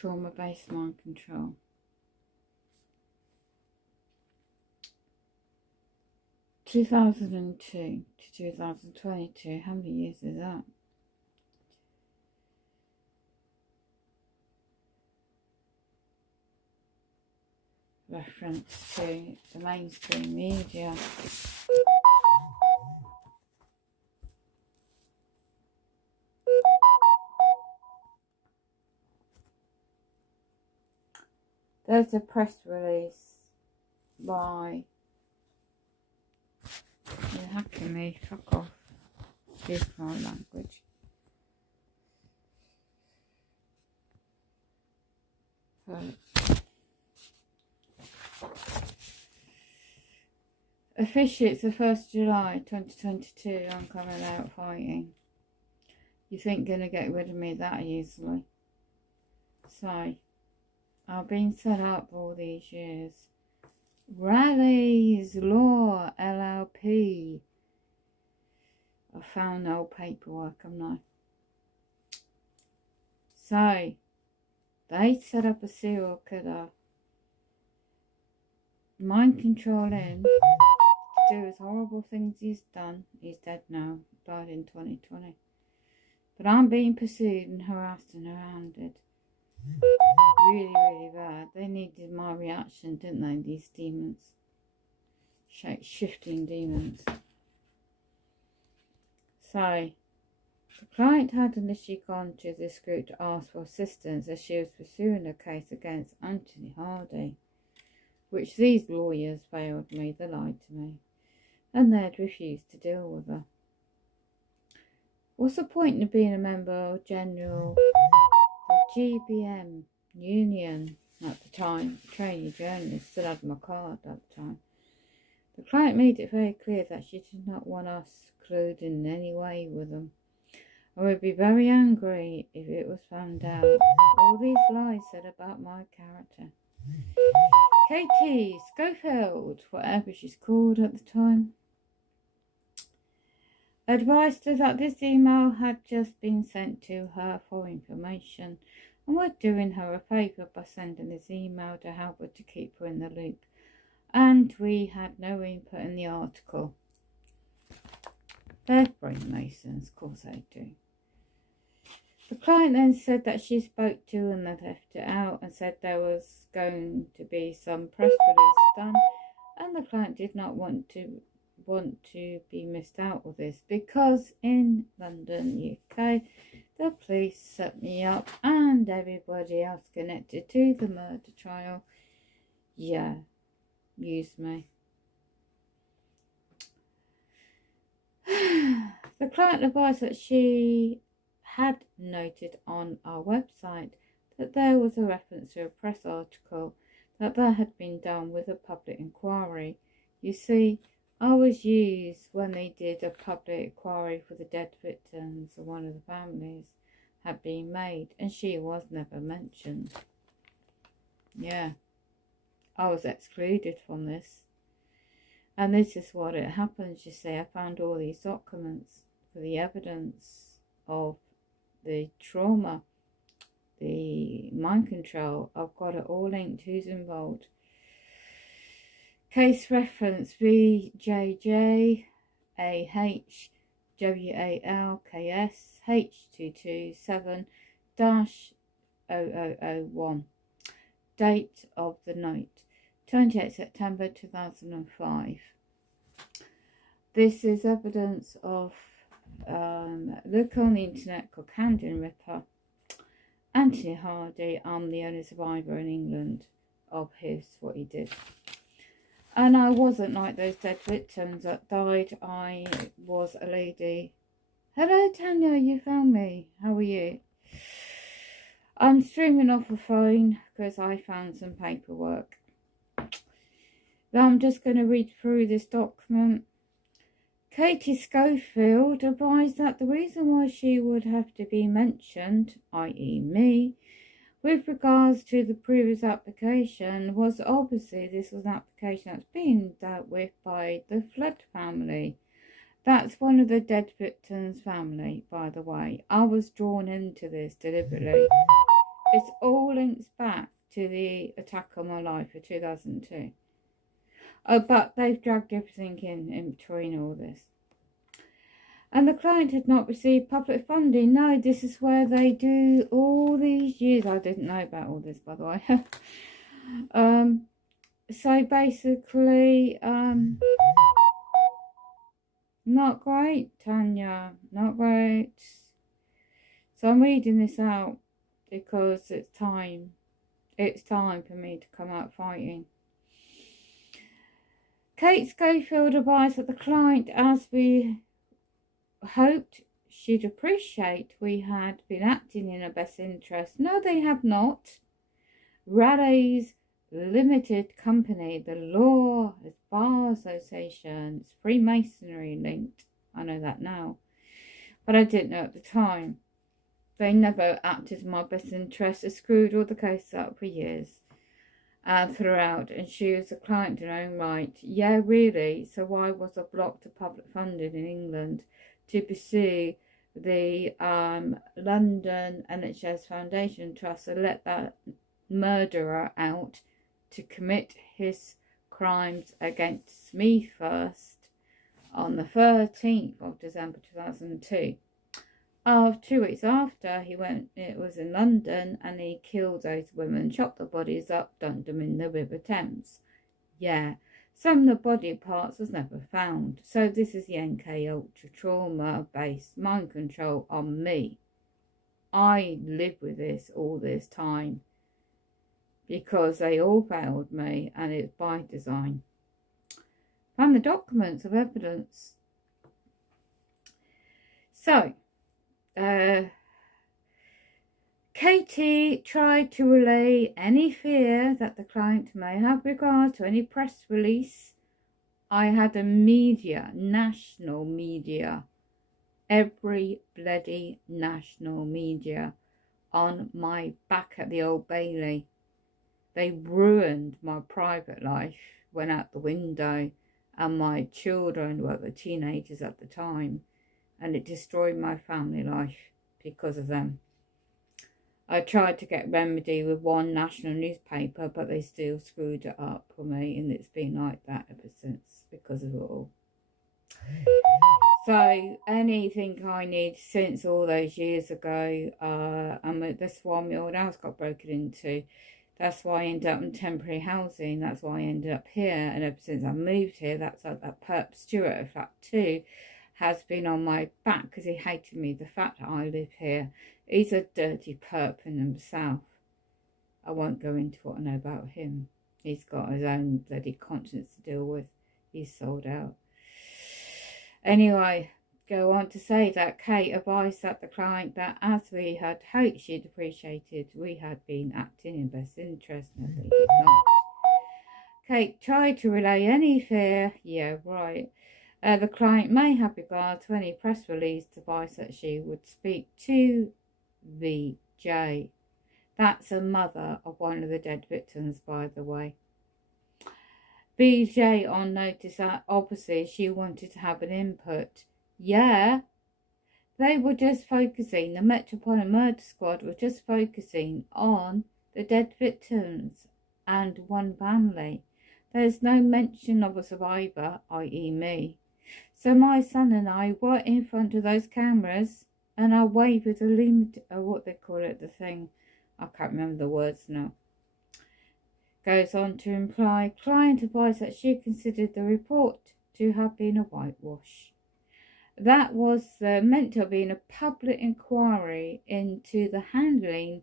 trauma-based mind control. (2002) to 2022. How many years is that? Reference to the mainstream media. There's a press release by... You're hacking me, fuck off. Excuse my language. Officially, it's the 1st of July 2022. I'm coming out fighting. You think gonna get rid of me that easily? So, I've been set up all these years. Rally's Law LLP. I found no paperwork, I'm not. So, they set up a serial killer, mind controlling, to do his horrible things he's done. He's dead now, died in 2020. But I'm being pursued and harassed and hounded. Really, really bad. They needed my reaction, didn't they, these demons? Shifting demons. So, the client had initially gone to this group to ask for assistance as she was pursuing a case against Anthony Hardy, which these lawyers failed me. They lied to me, and they'd refused to deal with her. What's the point of being a member of General the GBM Union at the time? Trainee journalist, still had my card at the time. The client made it very clear that she did not want us colluding in any way with them. I would be very angry if it was found out. All these lies said about my character. Katie Schofield, whatever she's called at the time, advised her that this email had just been sent to her for information and were doing her a favour by sending this email to help her to keep her in the loop. And we had no input in the article. They're brain masons, of course they do. The client then said that she spoke to and they left it out and said there was going to be some press release done, and the client did not want to be missed out with this because in London, UK, the police set me up and everybody else connected to the murder trial, used me. The client advised that she had noted on our website that there was a reference to a press article that had been done with a public inquiry. You see, I was used when they did a public inquiry for the dead victims of one of the families had been made, and she was never mentioned. Yeah, I was excluded from this. And this is what it happens, you see. I found all these documents for the evidence of the trauma, the mind control. I've got it all linked, who's involved. Case reference VJJ AH WALKS H227-0001. Date of the note 28 September 2005. This is evidence of look on the internet called Camden Ripper. Anthony Hardy, I'm the only survivor in England of what he did. And I wasn't like those dead victims that died. I was a lady. Hello Tanya, you found me. How are you? I'm streaming off a phone because I found some paperwork. Now I'm just going to read through this document. Katie Schofield advised that the reason why she would have to be mentioned, i.e. me, with regards to the previous application was obviously this was an application that's being dealt with by the Flood family. That's one of the dead victims' family, by the way. I was drawn into this deliberately It's all links back to the attack on my life of 2002. Oh, but they've dragged everything in between all this. And the client had not received public funding. No, this is where they do all these years. I didn't know about all this, by the way. So basically, not great, Tanya. Not great. So I'm reading this out because it's time. It's time for me to come out fighting. Kate Schofield advised that the client, as we hoped she'd appreciate, we had been acting in her best interest. No, they have not. Raleigh's Limited Company, the Law Bar Association, it's Freemasonry linked. I know that now, but I didn't know at the time. They never acted in my best interest. It screwed all the cases up for years and throughout, and she was a client in her own right. Yeah, really. So why was I blocked to public funding in England to pursue the London NHS Foundation Trust to let that murderer out to commit his crimes against me first on the 13th of December 2002. 2 weeks after, it was in London, and he killed those women, chopped the bodies up, dumped them in the River Thames. Yeah, some of the body parts was never found. So this is the NK Ultra trauma based mind control on me. I live with this all this time because they all failed me, and it's by design. Found the documents of evidence. So Katie tried to relay any fear that the client may have regard to any press release. I had a national media, every bloody national media on my back at the Old Bailey. They ruined my private life, went out the window, and my children were the teenagers at the time. And it destroyed my family life because of them. I tried to get remedy with one national newspaper, but they still screwed it up for me, and it's been like that ever since because of it all. So anything I need since all those years ago, that's why my old house got broken into. That's why I ended up in temporary housing. That's why I ended up here, and ever since I moved here, that's like that Perp Stewart of Flat 2 has been on my back because he hated me, the fact that I live here. He's a dirty perp in himself. I won't go into what I know about him. He's got his own bloody conscience to deal with. He's sold out. Anyway, go on to say that Kate advised that the client that, as we had hoped she'd appreciated, we had been acting in best interest. No, they did not. Kate tried to relay any fear. Yeah, right. The client may have regard to any press release device that she would speak to VJ. That's a mother of one of the dead victims, by the way. VJ on notice that obviously she wanted to have an input. Yeah, they were just focusing, the Metropolitan Murder Squad were just focusing on the dead victims and one family. There's no mention of a survivor, i.e. me. So my son and I were in front of those cameras, and I waved with what they call it, the thing. I can't remember the words now. Goes on to imply, client advised that she considered the report to have been a whitewash. That was meant to have been a public inquiry into the handling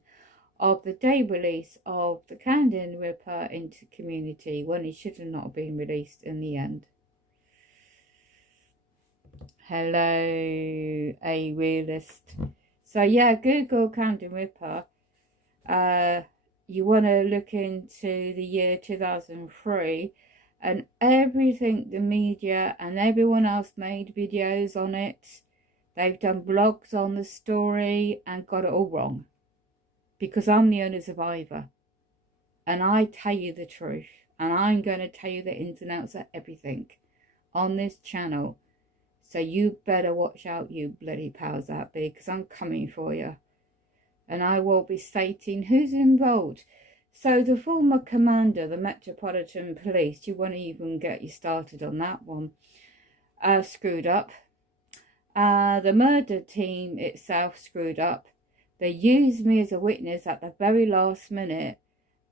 of the day release of the Camden Ripper into community, when he should have not been released in the end. Hello, a realist. So yeah, Google Camden Ripper. You want to look into the year 2003, and everything the media and everyone else made videos on it. They've done blogs on the story and got it all wrong, because I'm the only survivor, and I tell you the truth, and I'm going to tell you the ins and outs of everything on this channel. So you better watch out, you bloody pals out there, because I'm coming for you. and I will be stating who's involved. So the former commander, the Metropolitan Police, you won't even get you started on that one, screwed up. The murder team itself screwed up. They used me as a witness at the very last minute.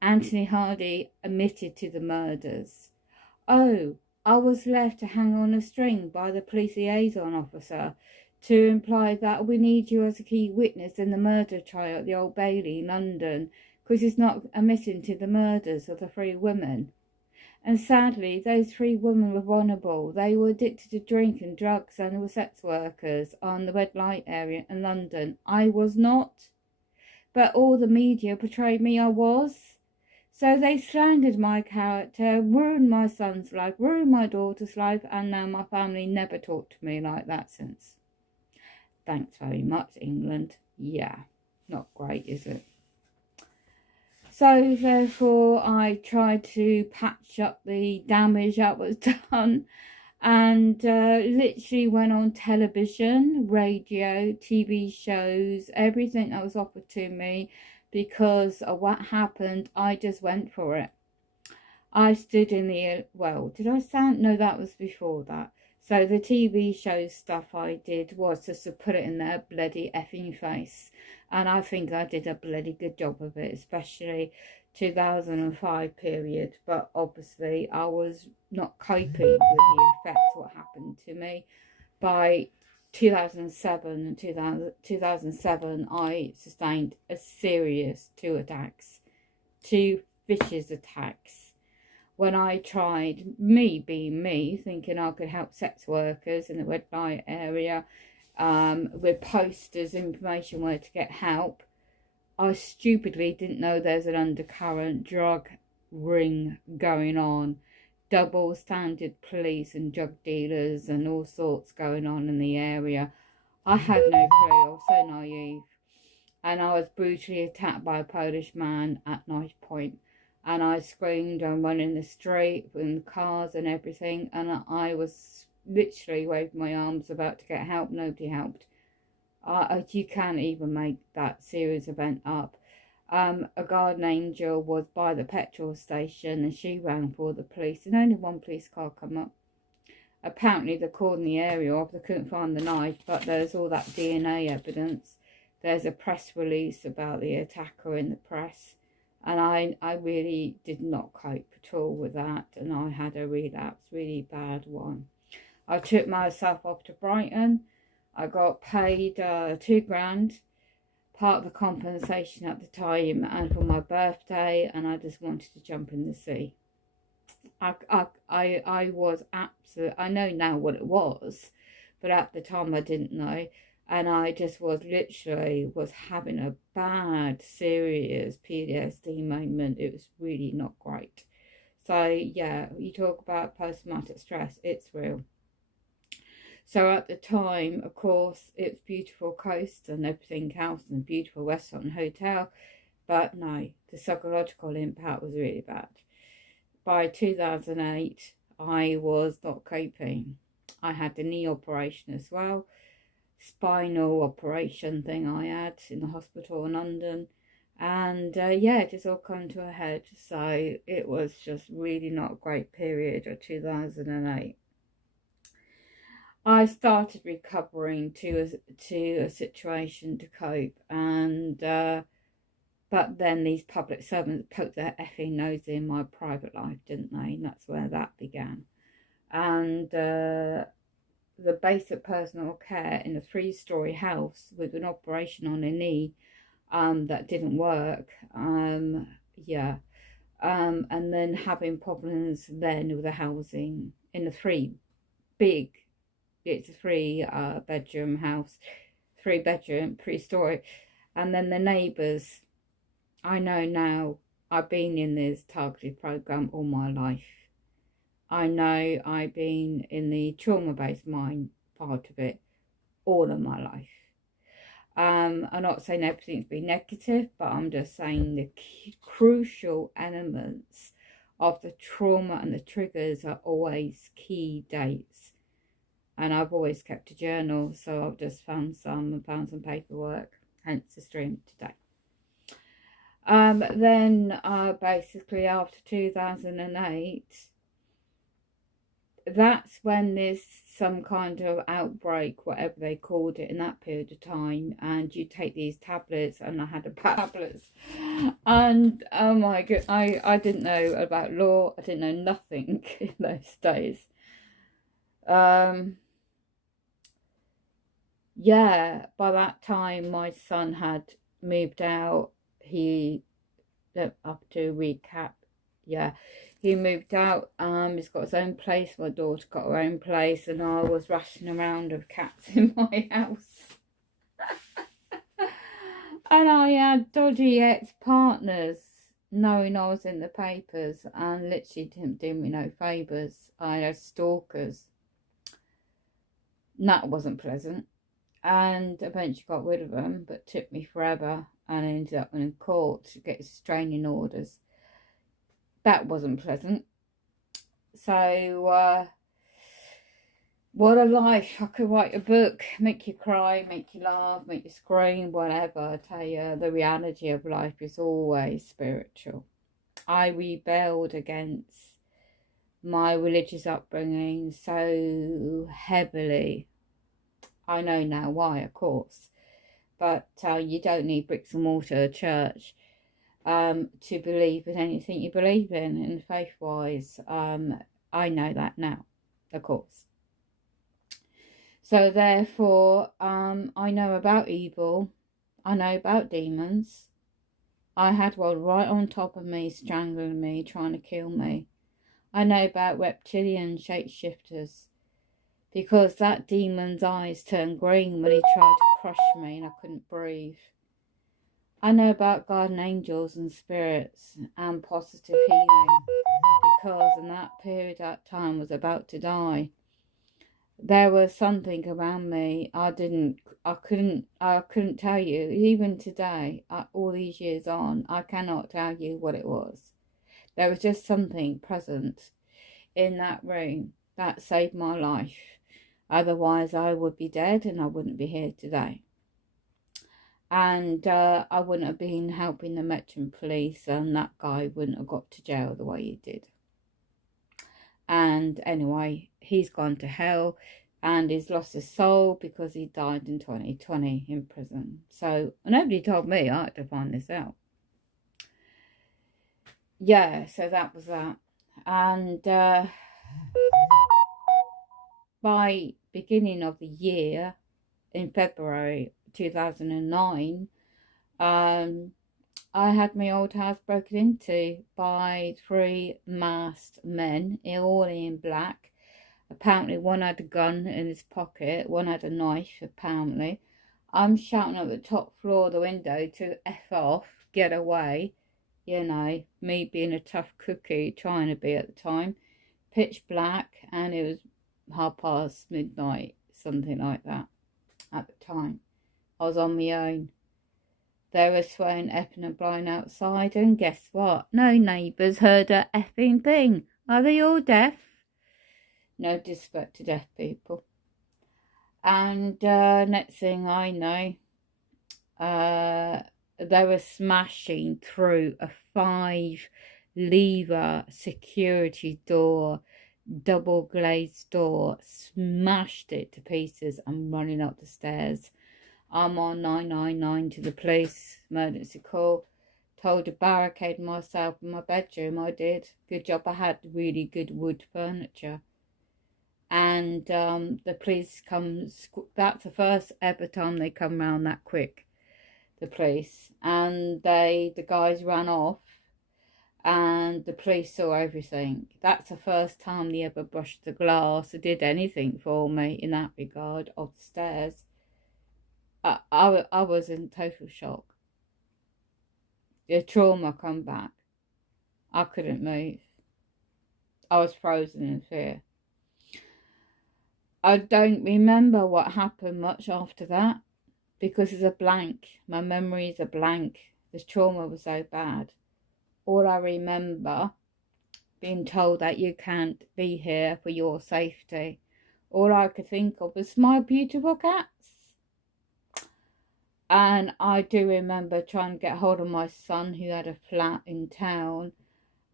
Anthony Hardy admitted to the murders. Oh, I was left to hang on a string by the police liaison officer to imply that we need you as a key witness in the murder trial at the Old Bailey, London, because he's not admitting to the murders of the 3 women. And sadly, those 3 women were vulnerable. They were addicted to drink and drugs and were sex workers on the red light area in London. I was not. But all the media portrayed me I was. So they slandered my character, ruined my son's life, ruined my daughter's life, and now my family never talked to me like that since. Thanks very much, England. Yeah, not great, is it? So therefore I tried to patch up the damage that was done, and literally went on television, radio, TV shows, everything that was offered to me. Because of what happened, I just went for it. I stood in the, well, did I sound? No, that was before that. So the TV show stuff I did was just to put it in their bloody effing face. And I think I did a bloody good job of it, especially 2005 period. But obviously I was not coping with the effects of what happened to me. By 2007 and 2007, I sustained a serious 2 attacks, 2 vicious attacks. When I tried, me being me, thinking I could help sex workers in the red light area, with posters, information where to get help, I stupidly didn't know there's an undercurrent drug ring going on. Double standard police and drug dealers and all sorts going on in the area. I had no clue. I was so naive. And I was brutally attacked by a Polish man at knife point. And I screamed and ran in the street with cars and everything. And I was literally waving my arms about to get help. Nobody helped. You can't even make that serious event up. A guardian angel was by the petrol station and she rang for the police, and only 1 police car come up. Apparently they called in the area off, they couldn't find the knife, but there's all that DNA evidence. There's a press release about the attacker in the press, and I really did not cope at all with that, and I had a relapse, really bad one. I took myself off to Brighton. I got paid 2 grand. Part of the compensation at the time, and for my birthday, and I just wanted to jump in the sea. I was absolute. I know now what it was, but at the time I didn't know, and I just was literally having a bad, serious PTSD moment. It was really not great. So yeah, you talk about post-traumatic stress, it's real. So at the time, of course, it's beautiful coast and everything else and beautiful restaurant and hotel. But no, the psychological impact was really bad. By 2008, I was not coping. I had the knee operation as well. Spinal operation thing I had in the hospital in London. And yeah, it just all come to a head. So it was just really not a great period of 2008. I started recovering to a situation to cope, and but then these public servants poked their effing nose in my private life, didn't they? And that's where that began. And the basic personal care in a 3-story house with an operation on a knee that didn't work, yeah, and then having problems then with the housing in a 3 bedroom house, 3-bedroom, 3-story. And then the neighbours, I know now, I've been in this targeted program all my life. I know I've been in the trauma-based mind part of it all of my life. I'm not saying everything's been negative, but I'm just saying the crucial elements of the trauma and the triggers are always key dates. And I've always kept a journal, so I've just found some paperwork, hence the stream today. Then basically after 2008, that's when there's some kind of outbreak, whatever they called it in that period of time, and you take these tablets, and I had a tablets, and oh my god, I didn't know about law, I didn't know nothing in those days. Yeah, by that time my son had moved out. He, up to recap, yeah, he moved out. He's got his own place. My daughter got her own place, and I was rushing around with cats in my house. And I had dodgy ex-partners knowing I was in the papers, and literally didn't do me no favours. I had stalkers. That wasn't pleasant. And eventually got rid of them, but took me forever, and ended up in court to get restraining orders. That wasn't pleasant. So what a life. I could write a book, make you cry, make you laugh, make you scream, whatever. I tell you, the reality of life is always spiritual. I rebelled against my religious upbringing so heavily. I know now why, of course, but you don't need bricks and mortar or church to believe in anything you believe in faith-wise. I know that now, of course. So therefore, I know about evil. I know about demons. I had one right on top of me, strangling me, trying to kill me. I know about reptilian shapeshifters, because that demon's eyes turned green when he tried to crush me and I couldn't breathe. I know about guardian angels and spirits and positive healing, because in that period, that time, was about to die. There was something around me. I couldn't tell you. Even today, all these years on, I cannot tell you what it was. There was just something present in that room that saved my life. Otherwise, I would be dead and I wouldn't be here today. And I wouldn't have been helping the Metro Police, and that guy wouldn't have got to jail the way he did. And anyway, he's gone to hell and he's lost his soul because he died in 2020 in prison. So nobody told me. I had to find this out. Yeah, so that was that. And by beginning of the year, in February 2009, I had my old house broken into by 3 masked men, all in black. Apparently one had a gun in his pocket, one had a knife, apparently. I'm shouting at the top floor of the window to F off, get away. You know, me being a tough cookie, trying to be at the time. Pitch black, and it was midnight, midnight, something like that at the time. I was on my own. They were swearing effing and blowing outside, and guess what? No neighbours heard a effing thing. Are they all deaf? No disrespect to deaf people. And next thing I know, they were smashing through a 5-lever security door, double glazed door, smashed it to pieces and running up the stairs. I'm on 999 to the police, emergency call. Told to barricade myself in my bedroom. I did. Good job I had really good wood furniture. And the police come, that's the first ever time they come round that quick, the police. And the guys ran off, and the police saw everything. That's the first time they ever brushed the glass or did anything for me in that regard of the stairs. I was in total shock. The trauma come back. I couldn't move. I was frozen in fear. I don't remember what happened much after that, because it's a blank. My memory is a blank. The trauma was so bad. All I remember being told that you can't be here for your safety. All I could think of was my beautiful cats. And I do remember trying to get hold of my son who had a flat in town,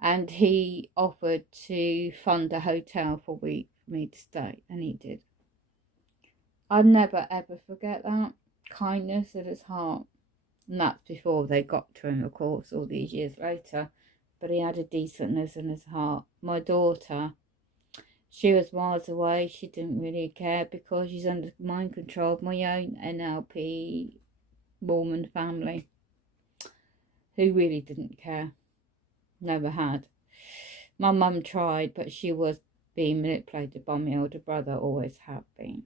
and he offered to fund a hotel for a week for me to stay, and he did. I'll never ever forget that kindness of his heart. And that's before they got to him, of course, all these years later. But he had a decentness in his heart. My daughter, she was miles away. She didn't really care because she's under mind control of my own NLP Mormon family, who really didn't care. Never had. My mum tried, but she was being manipulated by my older brother, always have been,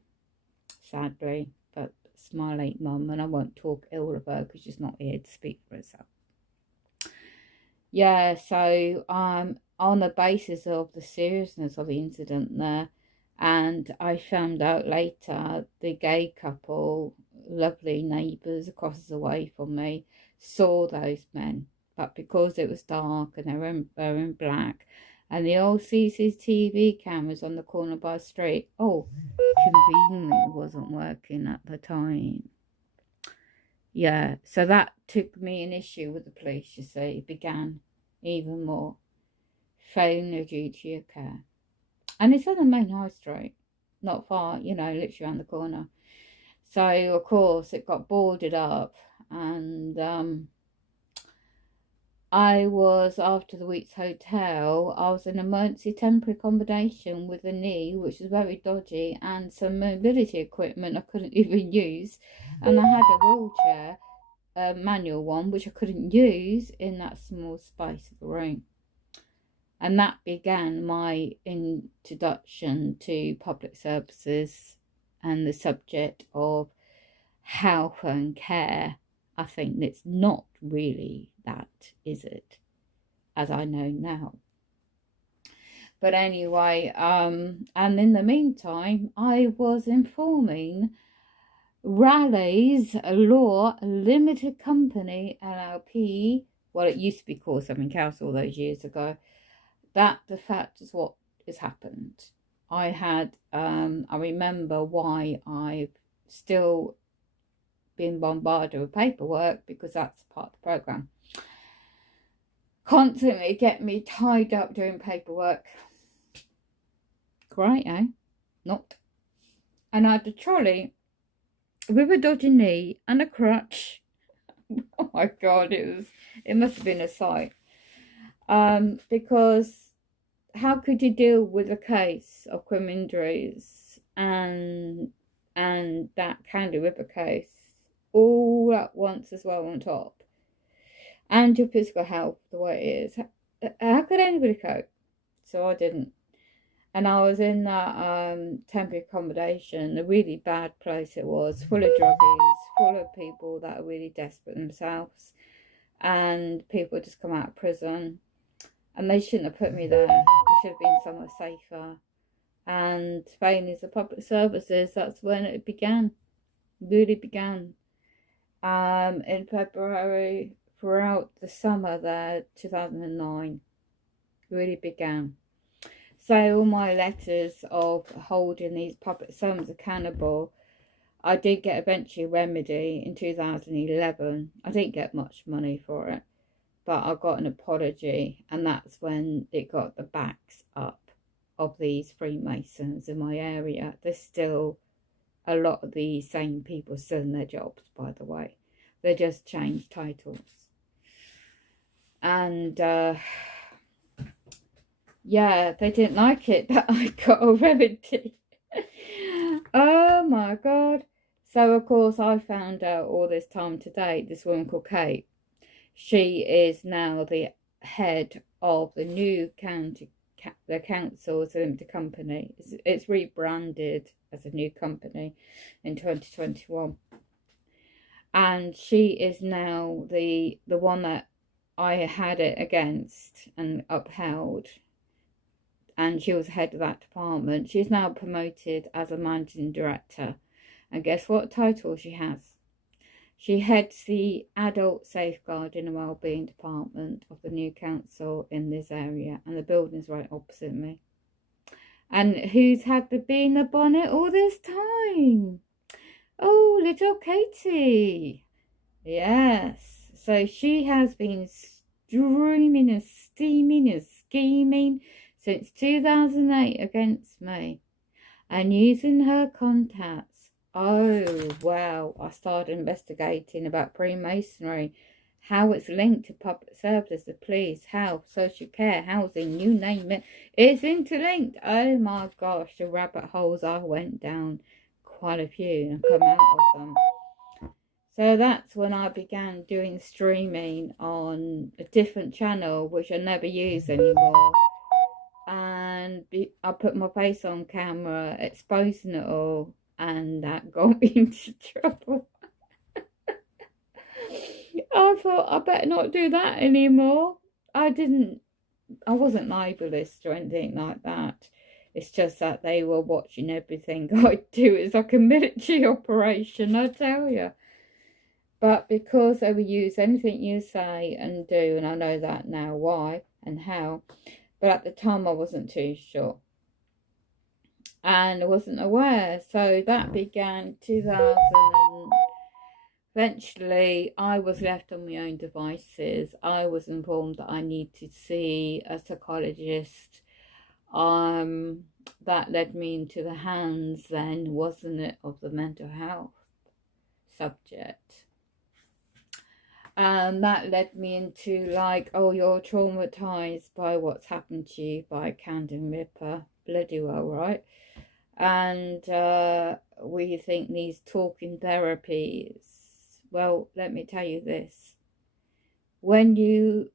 sadly. But it's my late mum, and I won't talk ill of her because she's not here to speak for herself. Yeah, so on the basis of the seriousness of the incident there, and I found out later the gay couple, lovely neighbours across the way from me, saw those men, but because it was dark and they were in black, and the old CCTV cameras on the corner by the street, conveniently wasn't working at the time. Yeah, so that took me an issue with the police, you see. It began even more. Failing their duty of care. And it's on the main high street, not far, literally around the corner. So, of course, it got boarded up, and I was, after the week's hotel, I was in emergency temporary accommodation with a knee, which was very dodgy, and some mobility equipment I couldn't even use. And I had a wheelchair, a manual one, which I couldn't use in that small space of the room. And that began my introduction to public services and the subject of health and care. I think it's not really that, is it? As I know now. But anyway, and in the meantime, I was informing Raleigh's Law Limited Company, LLP, well, it used to be called something else all those years ago, that the fact is what has happened. I remember why I've still been bombarded with paperwork, because that's part of the program. Constantly get me tied up doing paperwork. Great, eh? Not. And I had a trolley with a dodgy knee and a crutch. Oh my God, it must have been a sight. Because how could you deal with a case of criminal injuries and that Candy River case all at once as well on top, and your physical health the way it is? How could anybody cope? So I didn't. And I was in that temporary accommodation, a really bad place it was, full of druggies, full of people that are really desperate themselves, and people just come out of prison. And they shouldn't have put me there. I should have been somewhere safer. And failing the public services, that's when it began. Really began. In February, throughout the summer there, 2009, really began. So all my letters of holding these public servants accountable, I did get eventually a remedy in 2011. I didn't get much money for it, but I got an apology, and that's when it got the backs up of these Freemasons in my area. There's still a lot of the same people still in their jobs, by the way. They just changed titles. And yeah, they didn't like it that I got a remedy. Oh my God. So of course I found out all this time today, this woman called Kate, she is now the head of the new the council's limited company. It's rebranded as a new company in 2021. And she is now the one that I had it against and upheld. And she was head of that department. She's now promoted as a managing director. And guess what title she has? She heads the adult safeguarding and wellbeing department of the new council in this area. And the building's right opposite me. And who's had the bee in the bonnet all this time? Oh, little Katie. Yes. So she has been streaming and steaming and scheming since 2008 against me and using her contacts. Oh, wow. I started investigating about Freemasonry, how it's linked to public service, the police, health, social care, housing, you name it. It's interlinked. Oh my gosh, the rabbit holes I went down, quite a few, and come out of them. So that's when I began doing streaming on a different channel, which I never use anymore. And I put my face on camera, exposing it all, and that got me into trouble. I thought I better not do that anymore. I wasn't libelous or anything like that. It's just that they were watching everything I do. It's like a military operation, I tell you. But because they will use anything you say and do, and I know that now why and how, but at the time I wasn't too sure. And I wasn't aware. So that began 2000. Eventually, I was left on my own devices. I was informed that I need to see a psychologist. That led me into the hands then, wasn't it, of the mental health subject. And that led me into like, oh, you're traumatized by what's happened to you by Camden Ripper. Bloody well, right? And we think these talking therapies. Well, let me tell you this. When you're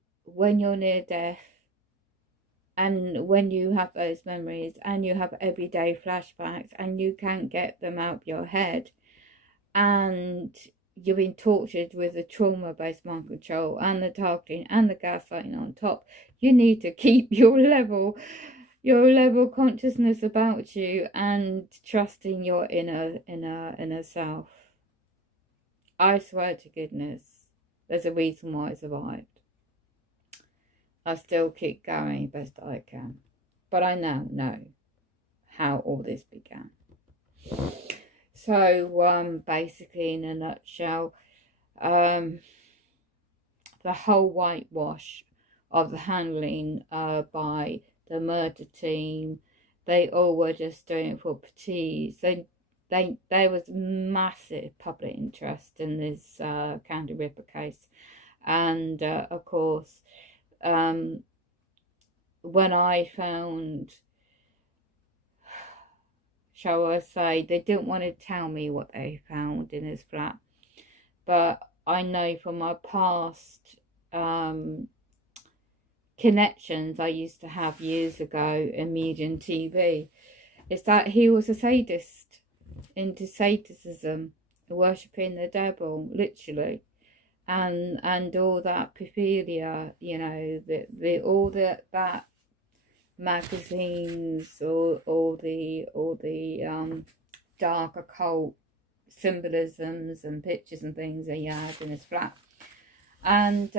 near death, and when you have those memories, and you have everyday flashbacks, and you can't get them out of your head, and you've been tortured with the trauma-based mind control and the targeting and the gaslighting on top, you need to keep your level consciousness about you and trusting your inner self. I swear to goodness, there's a reason why I survived. I still keep going best I can, but I now know how all this began. So basically, in a nutshell, the whole whitewash of the handling by the murder team, they all were just doing it for petties. There was massive public interest in this Camden Ripper case, and of course, when I found, shall I say, they didn't want to tell me what they found in his flat, but I know from my past connections I used to have years ago in media and TV, is that he was a sadist, into sadism, worshipping the devil, literally, and all that pedophilia, you know, all that magazines, all the dark occult symbolisms and pictures and things that he had in his flat. And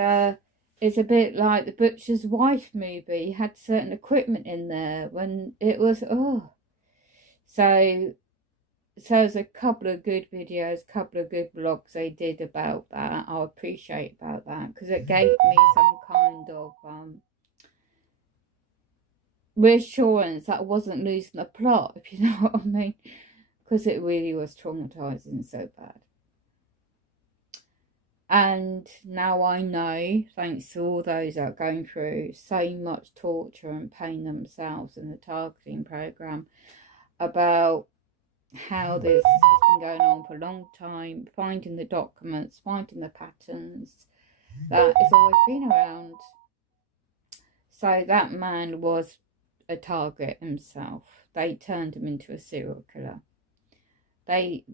it's a bit like the Butcher's Wife movie. He had certain equipment in there when it was, so there's a couple of good videos, couple of good blogs they did about that. I appreciate about that, because it gave me some kind of reassurance that I wasn't losing the plot, if you know what I mean, because it really was traumatizing so bad. And now I know, thanks to all those that are going through so much torture and pain themselves in the targeting program, about how this has been going on for a long time, finding the documents, finding the patterns, that it's always been around. So that man was a target himself. They turned him into a serial killer. They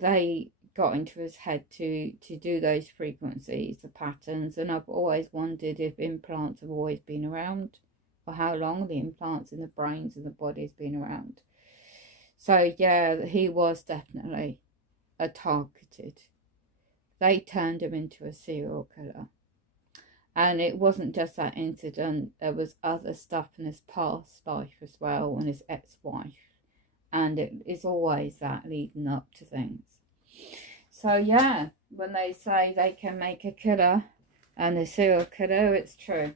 got into his head to do those frequencies, the patterns, and I've always wondered if implants have always been around, or how long the implants in the brains and the body has been around. So yeah, he was definitely a targeted. They turned him into a serial killer. And it wasn't just that incident, there was other stuff in his past life as well, and his ex-wife. And it is always that leading up to things. So yeah, when they say they can make a killer and a serial killer, it's true.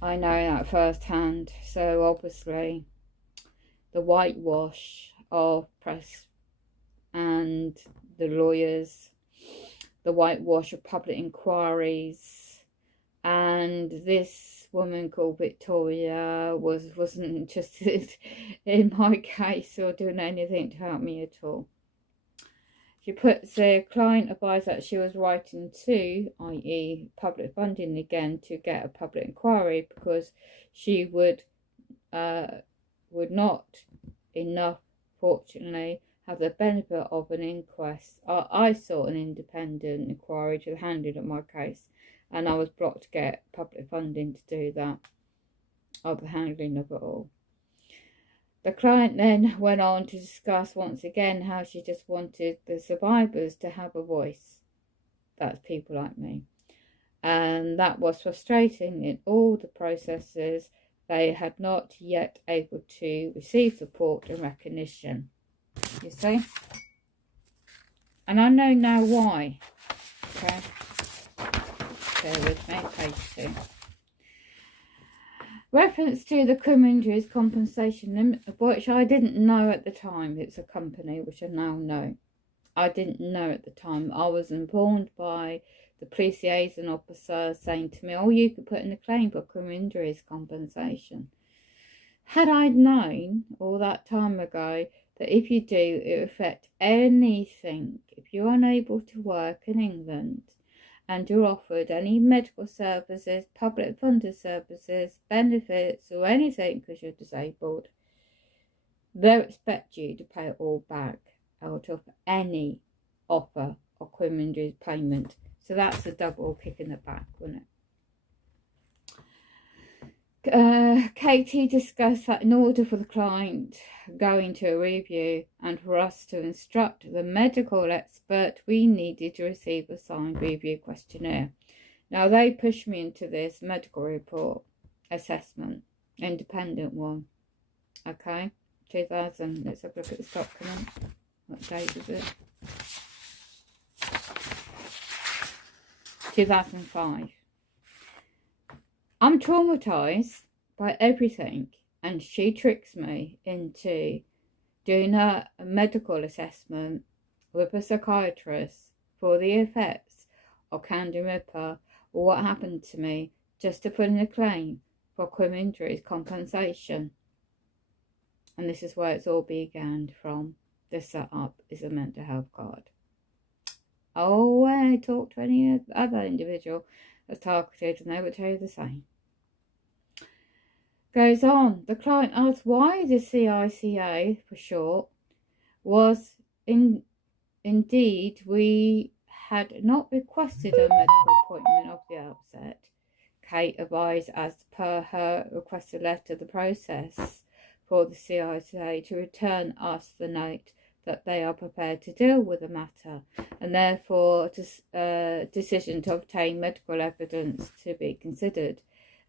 I know that firsthand. So obviously the whitewash of press and the lawyers, the whitewash of public inquiries, and this woman called Victoria wasn't interested in my case or doing anything to help me at all. She puts the client advised that she was writing to, i.e. public funding again, to get a public inquiry because she would not enough, fortunately, have the benefit of an inquest. I sought an independent inquiry to the handling of my case, and I was blocked to get public funding to do that, of the handling of it all. The client then went on to discuss once again how she just wanted the survivors to have a voice. That's people like me. And that was frustrating in all the processes. They had not yet able to receive support and recognition. You see? And I know now why. Okay. Bear with me, page 2. Reference to the criminal injuries compensation limit, which I didn't know at the time. It's a company, which I now know. I didn't know at the time. I was informed by the police liaison officer saying to me, oh, you could put in a claim for criminal injuries compensation. Had I known all that time ago that if you do, it will affect anything. If you're unable to work in England and you're offered any medical services, public funded services, benefits or anything because you're disabled, they'll expect you to pay it all back out of any offer of criminal injuries payment. So that's a double kick in the back, wasn't it? Katie discussed that in order for the client going to a review and for us to instruct the medical expert, we needed to receive a signed review questionnaire. Now they pushed me into this medical report assessment, independent one. Okay, 2000. Let's have a look at this document. What date is it? 2005. I'm traumatized by everything, and she tricks me into doing a medical assessment with a psychiatrist for the effects of Candy Ripper or what happened to me, just to put in a claim for criminal injuries compensation. And this is where it's all began from. The setup is a mental health card. Oh, I talked to any other individual that's targeted and they would tell you the same. Goes on, the client asks why the CICA, for short, was indeed we had not requested a medical appointment of the outset. Kate advised, as per her requested letter, the process for the CICA to return us the note that they are prepared to deal with the matter, and therefore decision to obtain medical evidence to be considered.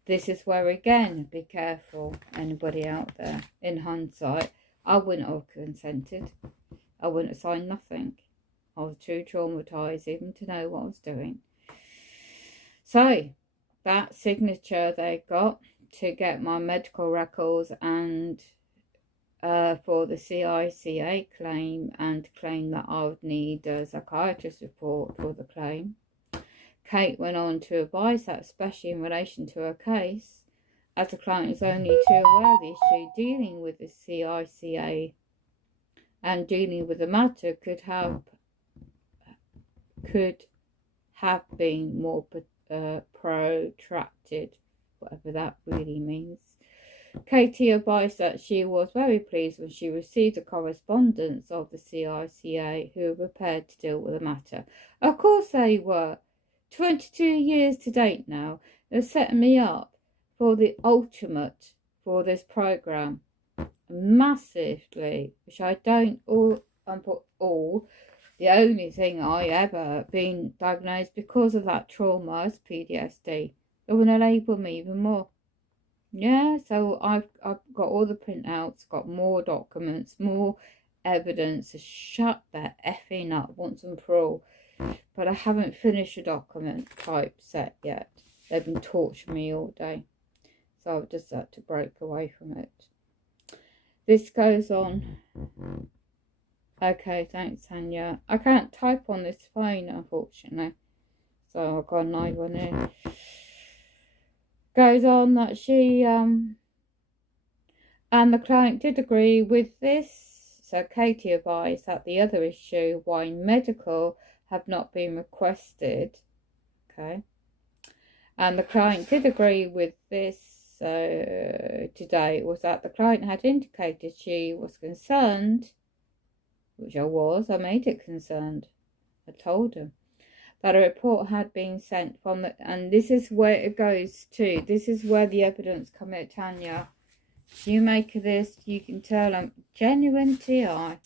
This is where, again, be careful, anybody out there. In hindsight, I wouldn't have consented. I wouldn't have signed nothing. I was too traumatised even to know what I was doing. So, that signature they got to get my medical records and for the CICA claim, and claim that I would need a psychiatrist report for the claim. Kate went on to advise that, especially in relation to her case, as the client is only too aware of the issue, dealing with the CICA and dealing with the matter could have been more protracted, whatever that really means. Katie advised that she was very pleased when she received the correspondence of the CICA, who were prepared to deal with the matter. Of course they were. 22 years to date now. They're setting me up for the ultimate for this program. Massively. Which I don't the only thing I ever been diagnosed because of that trauma is PTSD. They want to label me even more. Yeah, so I've got all the printouts, got more documents, more evidence to shut their effing up once and for all. But I haven't finished the document typeset yet. They've been torturing me all day. So I've just had to break away from it. This goes on. Okay, thanks, Tanya. I can't type on this phone, unfortunately. So I've got a knife on it. Goes on that she, and the client did agree with this. So Katie advised that the other issue, why medical have not been requested. Okay. And the client did agree with this. So today was that the client had indicated she was concerned, which I was. I made it concerned. I told him that a report had been sent from the, and this is where it goes to. This is where the evidence comes in, Tanya. You make this, you can tell I'm genuine TI.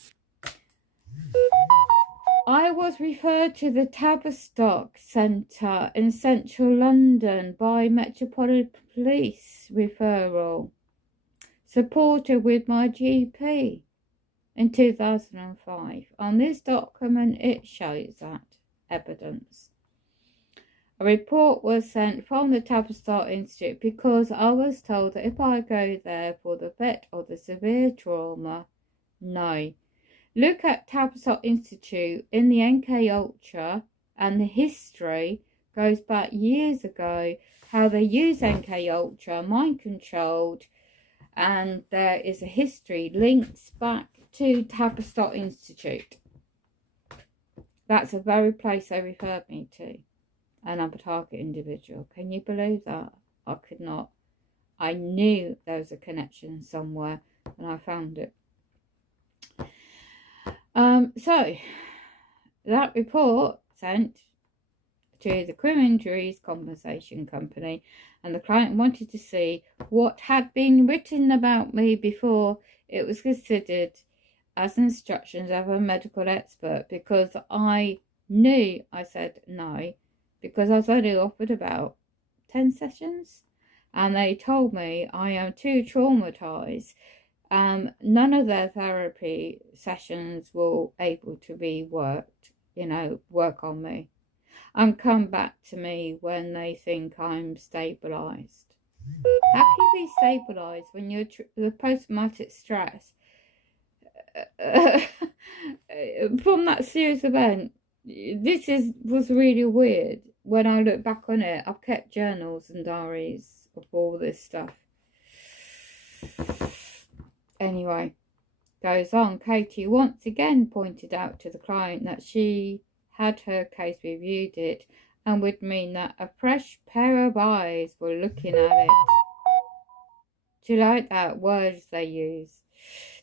I was referred to the Tavistock Centre in central London by Metropolitan Police referral, supported with my GP in 2005. On this document, it shows that evidence. A report was sent from the Tavistock Institute because I was told that if I go there for the vet or the severe trauma, no. Look at Tavistock Institute in the NK Ultra, and the history goes back years ago, how they use NK Ultra, mind controlled, and there is a history links back to Tavistock Institute. That's the very place they referred me to, and I'm a target individual. Can you believe that? I could not. I knew there was a connection somewhere, and I found it. So that report sent to the Criminal Injuries Compensation Company, and the client wanted to see what had been written about me before it was considered as instructions of a medical expert, because I knew I said no, because I was only offered about 10 sessions, and they told me I am too traumatized. None of their therapy sessions will able to be worked, work on me, and come back to me when they think I'm stabilized. How can you be stabilized when you're the post-traumatic stress from that serious event? This was really weird. When I look back on it, I've kept journals and diaries of all this stuff. Anyway, goes on. Katie once again pointed out to the client that she had her case reviewed it, and would mean that a fresh pair of eyes were looking at it. Do you like that words they use?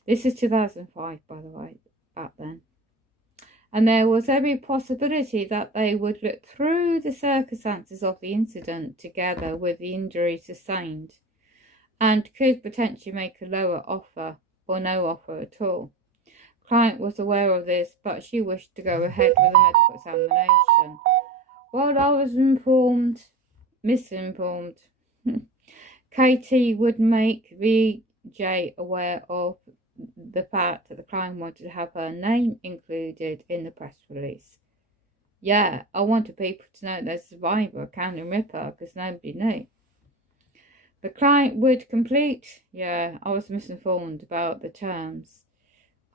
This is 2005, by the way, back then. And there was every possibility that they would look through the circumstances of the incident together with the injury sustained, and could potentially make a lower offer or no offer at all. Client was aware of this, but she wished to go ahead with a medical examination. While I was misinformed, Katie would make VJ aware of the fact that the client wanted to have her name included in the press release. Yeah, I wanted people to know there's a survivor, Camden Ripper, because nobody knew. The client would complete, I was misinformed about the terms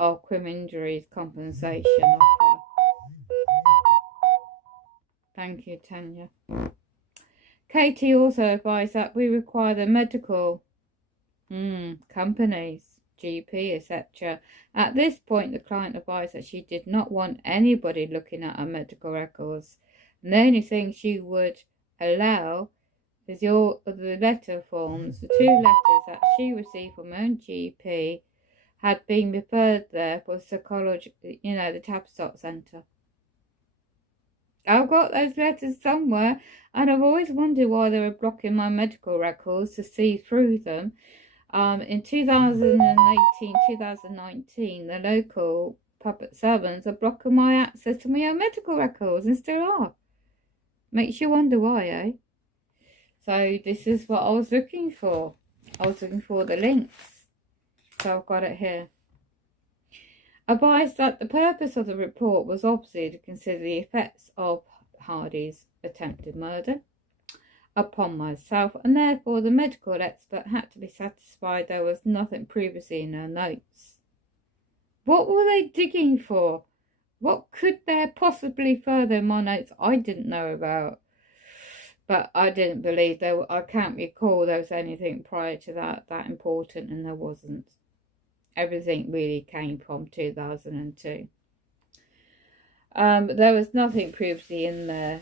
of criminal injuries compensation offer. Thank you, Tanya. Katie also advised that we require the medical companies, GP, etc. At this point, the client advised that she did not want anybody looking at her medical records, and the only thing she would allow is the letter forms. The 2 letters that she received from her own GP had been referred there for psychology, the Tavistock Centre. I've got those letters somewhere, and I've always wondered why they were blocking my medical records to see through them. In 2018, 2019, the local public servants are blocking my access to my own medical records, and still are. Makes you wonder why, eh? So this is what I was looking for. I was looking for the links. So I've got it here. advised that the purpose of the report was obviously to consider the effects of Hardy's attempted murder upon myself, and therefore the medical expert had to be satisfied there was nothing previously in her notes. What were they digging for? What could there possibly further in my notes I didn't know about? But I didn't believe there were, I can't recall there was anything prior to that important, and there wasn't. Everything really came from 2002. There was nothing previously in there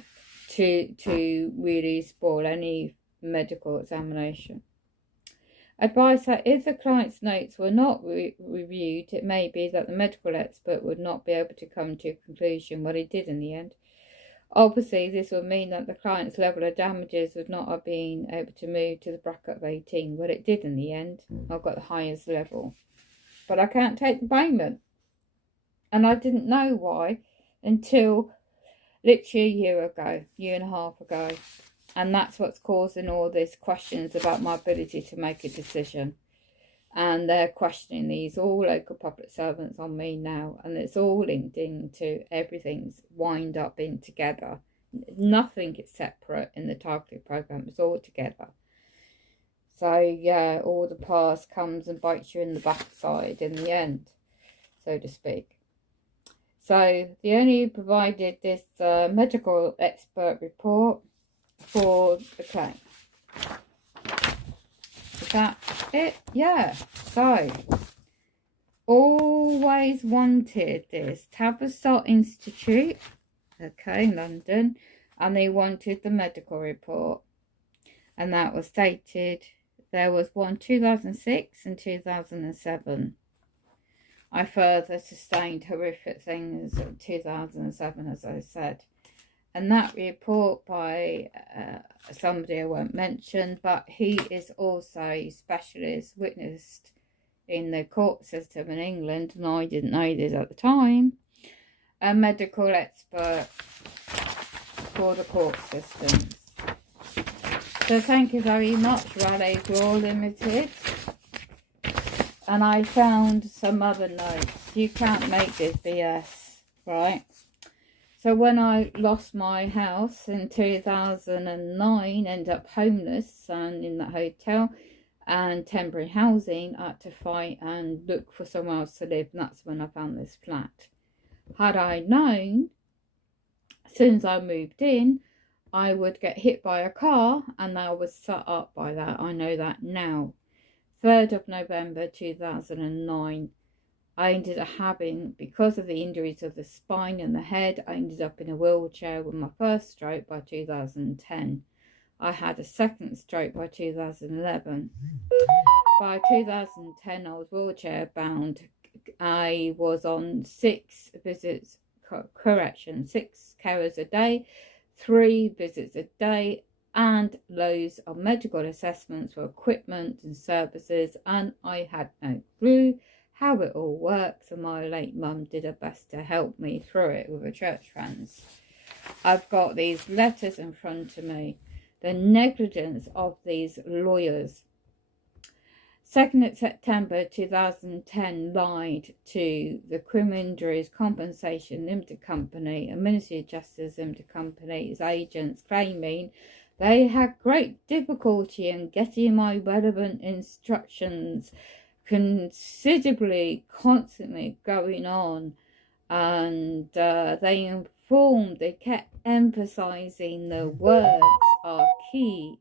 to really spoil any medical examination. Advice that if the client's notes were not reviewed, it may be that the medical expert would not be able to come to a conclusion, what he did in the end. Obviously, this would mean that the client's level of damages would not have been able to move to the bracket of 18, what it did in the end. I got the highest level. But I can't take the payment. And I didn't know why until literally a year and a half ago. And that's what's causing all these questions about my ability to make a decision. And they're questioning these all local public servants on me now. And it's all linked into everything's wind up in together. Nothing is separate in the targeted program. It's all together. So, yeah, all the past comes and bites you in the backside in the end, so to speak. So, they only provided this medical expert report for the claim. Is that it? Yeah. So, always wanted this Tavistock Institute, okay, London, and they wanted the medical report. And that was dated, there was one 2006 and 2007. I further sustained horrific things in 2007, as I said. And that report by somebody I won't mention, but he is also a specialist witnessed in the court system in England, and I didn't know this at the time, a medical expert for the court systems. So thank you very much, Raleigh Law Limited. And I found some other notes. You can't make this BS, right? So when I lost my house in 2009, ended up homeless and in that hotel and temporary housing, I had to fight and look for somewhere else to live, and that's when I found this flat. Had I known, as soon as I moved in, I would get hit by a car, and I was set up by that. I know that now. 3rd of November 2009. I ended up having, because of the injuries of the spine and the head, I ended up in a wheelchair with my first stroke by 2010. I had a second stroke by 2011. By 2010, I was wheelchair bound. I was on 6 visits, 6 carers a day, 3 visits a day, and loads of medical assessments for equipment and services, and I had no clue how it all works, and my late mum did her best to help me through it with her church friends. I've got these letters in front of me. The negligence of these lawyers. 2nd of September 2010 lied to the Criminal Injuries Compensation Limited Company and Ministry of Justice Limited Company's agents, claiming they had great difficulty in getting my relevant instructions, considerably, constantly going on, and they kept emphasizing the words are key.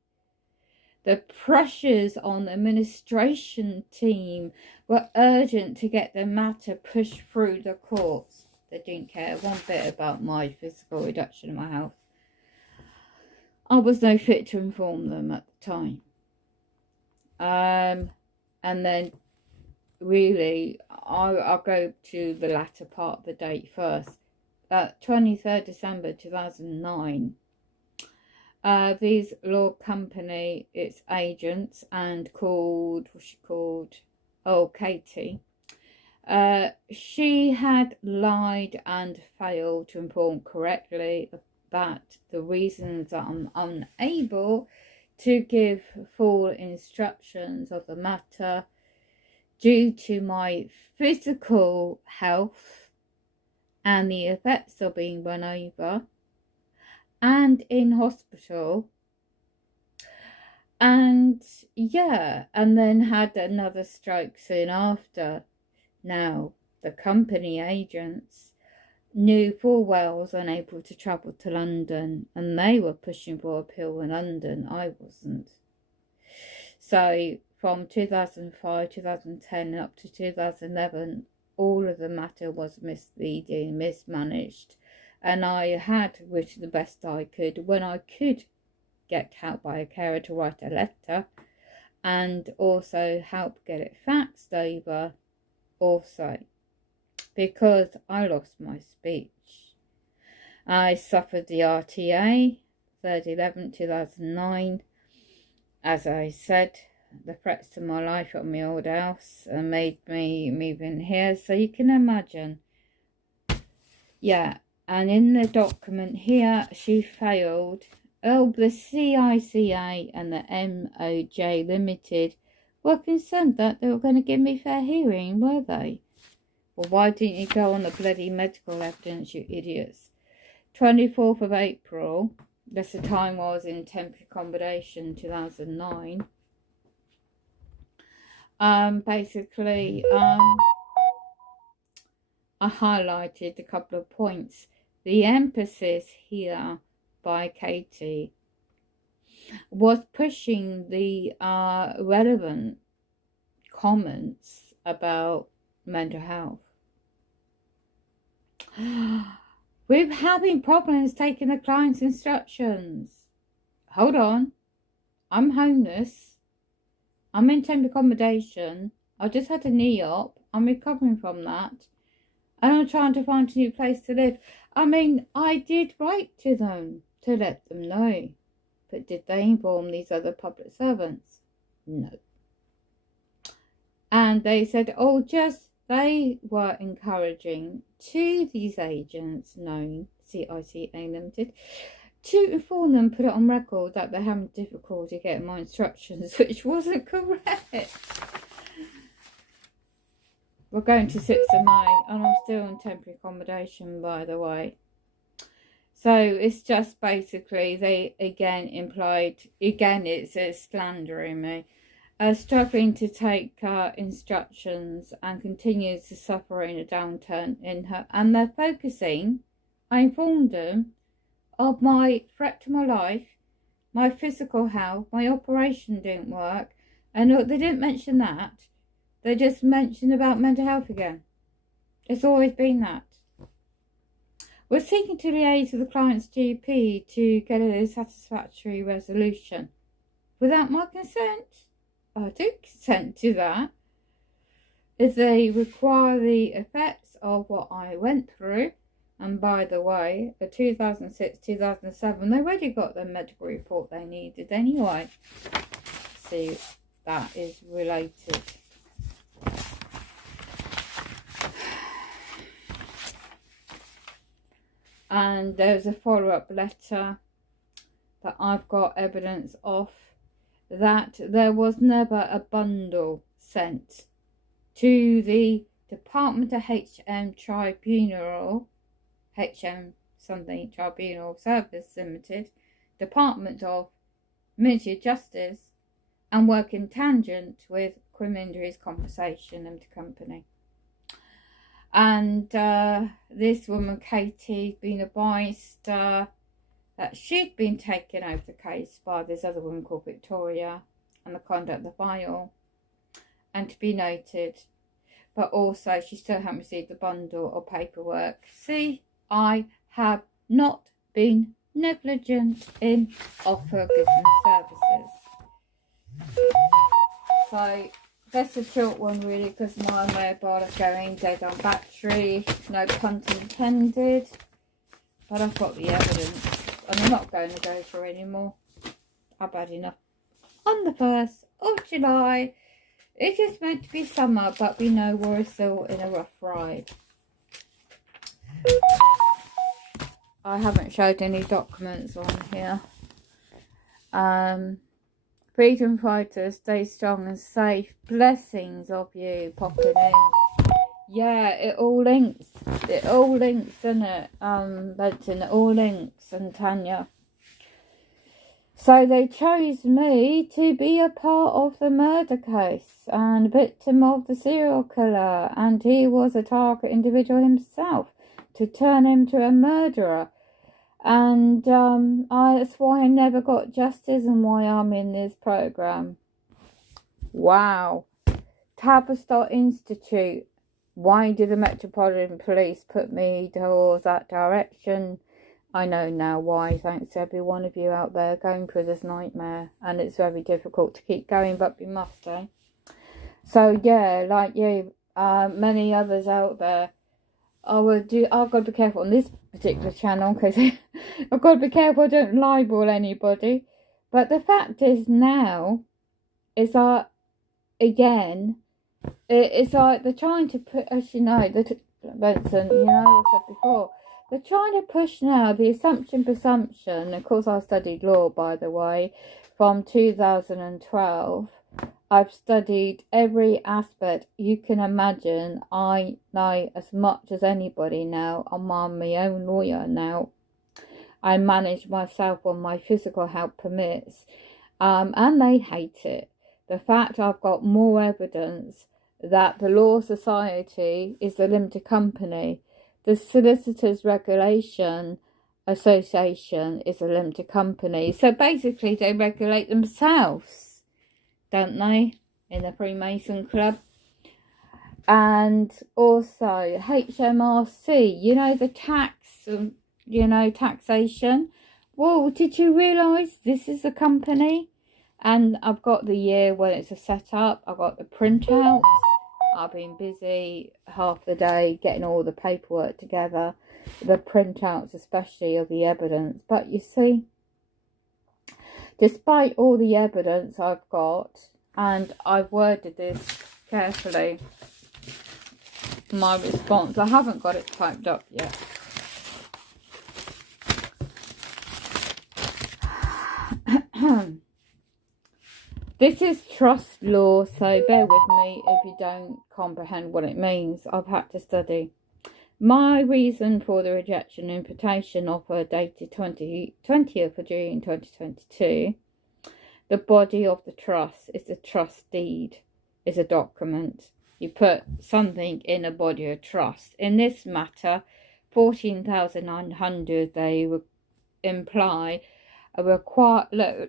The pressures on the administration team were urgent to get the matter pushed through the courts. They didn't care one bit about my physical reduction in my health. I was no fit to inform them at the time. And then really, I'll go to the latter part of the date first. 23rd December 2009. These law company, its agents, and called, what's she called? Oh, Katie. She had lied and failed to inform correctly that the reasons that I'm unable to give full instructions of the matter due to my physical health and the effects of being run over and in hospital. And yeah, and then had another stroke soon after. Now, the company agents knew full well I was unable to travel to London, and they were pushing for a pill in London. I wasn't. So from 2005, 2010 and up to 2011, all of the matter was misleading, mismanaged, and I had wished the best I could when I could get help by a carer to write a letter, and also help get it faxed over also, because I lost my speech. I suffered the RTA, 3rd 2009. As I said, the threats to my life at my old house made me move in here, so you can imagine. Yeah, and in the document here, she failed. Oh, the CICA and the MOJ Limited were concerned that they were going to give me fair hearing, were they? Well, why didn't you go on the bloody medical evidence, you idiots? 24th of April, that's the time I was in temporary accommodation, 2009. Basically, I highlighted a couple of points. The emphasis here by Katie was pushing the relevant comments about mental health. We're having problems taking the client's instructions. Hold on. I'm homeless. I'm in temporary accommodation. I just had a knee op. I'm recovering from that. And I'm trying to find a new place to live. I mean, I did write to them to let them know. But did they inform these other public servants? No. And they said, oh, just they were encouraging to these agents, known CICA Limited, to inform them, put it on record that they're having difficulty getting my instructions, which wasn't correct. We're going to 6th of May, and I'm still in temporary accommodation, by the way. So it's just basically, they again implied, again it's slandering me, struggling to take instructions and continues to suffer in a downturn in her. And they're focusing, I informed them, of my threat to my life, my physical health, my operation didn't work. And look, they didn't mention that. They just mentioned about mental health again. It's always been that. We're seeking to liaise with the client's GP to get a satisfactory resolution. Without my consent, I do consent to that. If they require the effects of what I went through, and by the way, the 2006-2007, they already got the medical report they needed anyway. See, that is related. And there's a follow-up letter that I've got evidence of, that there was never a bundle sent to the Department of HM Tribunal, HM something Tribunal Service Limited, Department of Ministry of Justice, and work in tangent with Criminal Injuries Compensation Limited Company. And this woman, Katie, been advised that she'd been taken over the case by this other woman called Victoria and the conduct of the file, and to be noted, but also she still hasn't received the bundle or paperwork. See, I have not been negligent in offer business services. So that's a short one really, because my mobile is going dead on battery, no pun intended, but I've got the evidence and I'm not going to go through anymore. I've had enough. On the 1st of July, it is meant to be summer, but we know we're still in a rough ride. I haven't showed any documents on here. Freedom fighters, stay strong and safe. Blessings of you popping in. Yeah, it all links. It all links, doesn't it? Benson, it all links, and Tanya. So they chose me to be a part of the murder case and victim of the serial killer, and he was a target individual himself, to turn him to a murderer. And that's why I never got justice and why I'm in this program. Wow. Tavistock Institute. Why did the Metropolitan Police put me towards that direction? I know now why, thanks to every one of you out there going through this nightmare. And it's very difficult to keep going, but we must, eh? So, yeah, like you, many others out there, I've got to be careful on this particular channel, because I've got to be careful I don't libel anybody. But the fact is now, is that, again, it's like they're trying to put, as you know, Benson, you know, I've said before, they're trying to push now the presumption. Of course, I studied law, by the way, from 2012. I've studied every aspect you can imagine. I know as much as anybody now. I'm my own lawyer now. I manage myself when my physical health permits. And they hate it. The fact I've got more evidence that the Law Society is a limited company. The Solicitors Regulation Association is a limited company. So basically they regulate themselves, don't they, in the Freemason Club? And also HMRC, you know, the tax, you know, taxation. Well, did you realise this is a company? And I've got the year when it's a setup. I've got the printouts. I've been busy half the day getting all the paperwork together. The printouts especially of the evidence. But you see, despite all the evidence I've got, and I've worded this carefully, my response, I haven't got it typed up yet. This is trust law, so bear with me if you don't comprehend what it means. I've had to study. My reason for the rejection invitation offer dated 20th of June 2022. The body of the trust is the trust deed, is a document. You put something in a body of trust. In this matter, 14,900, they would imply look,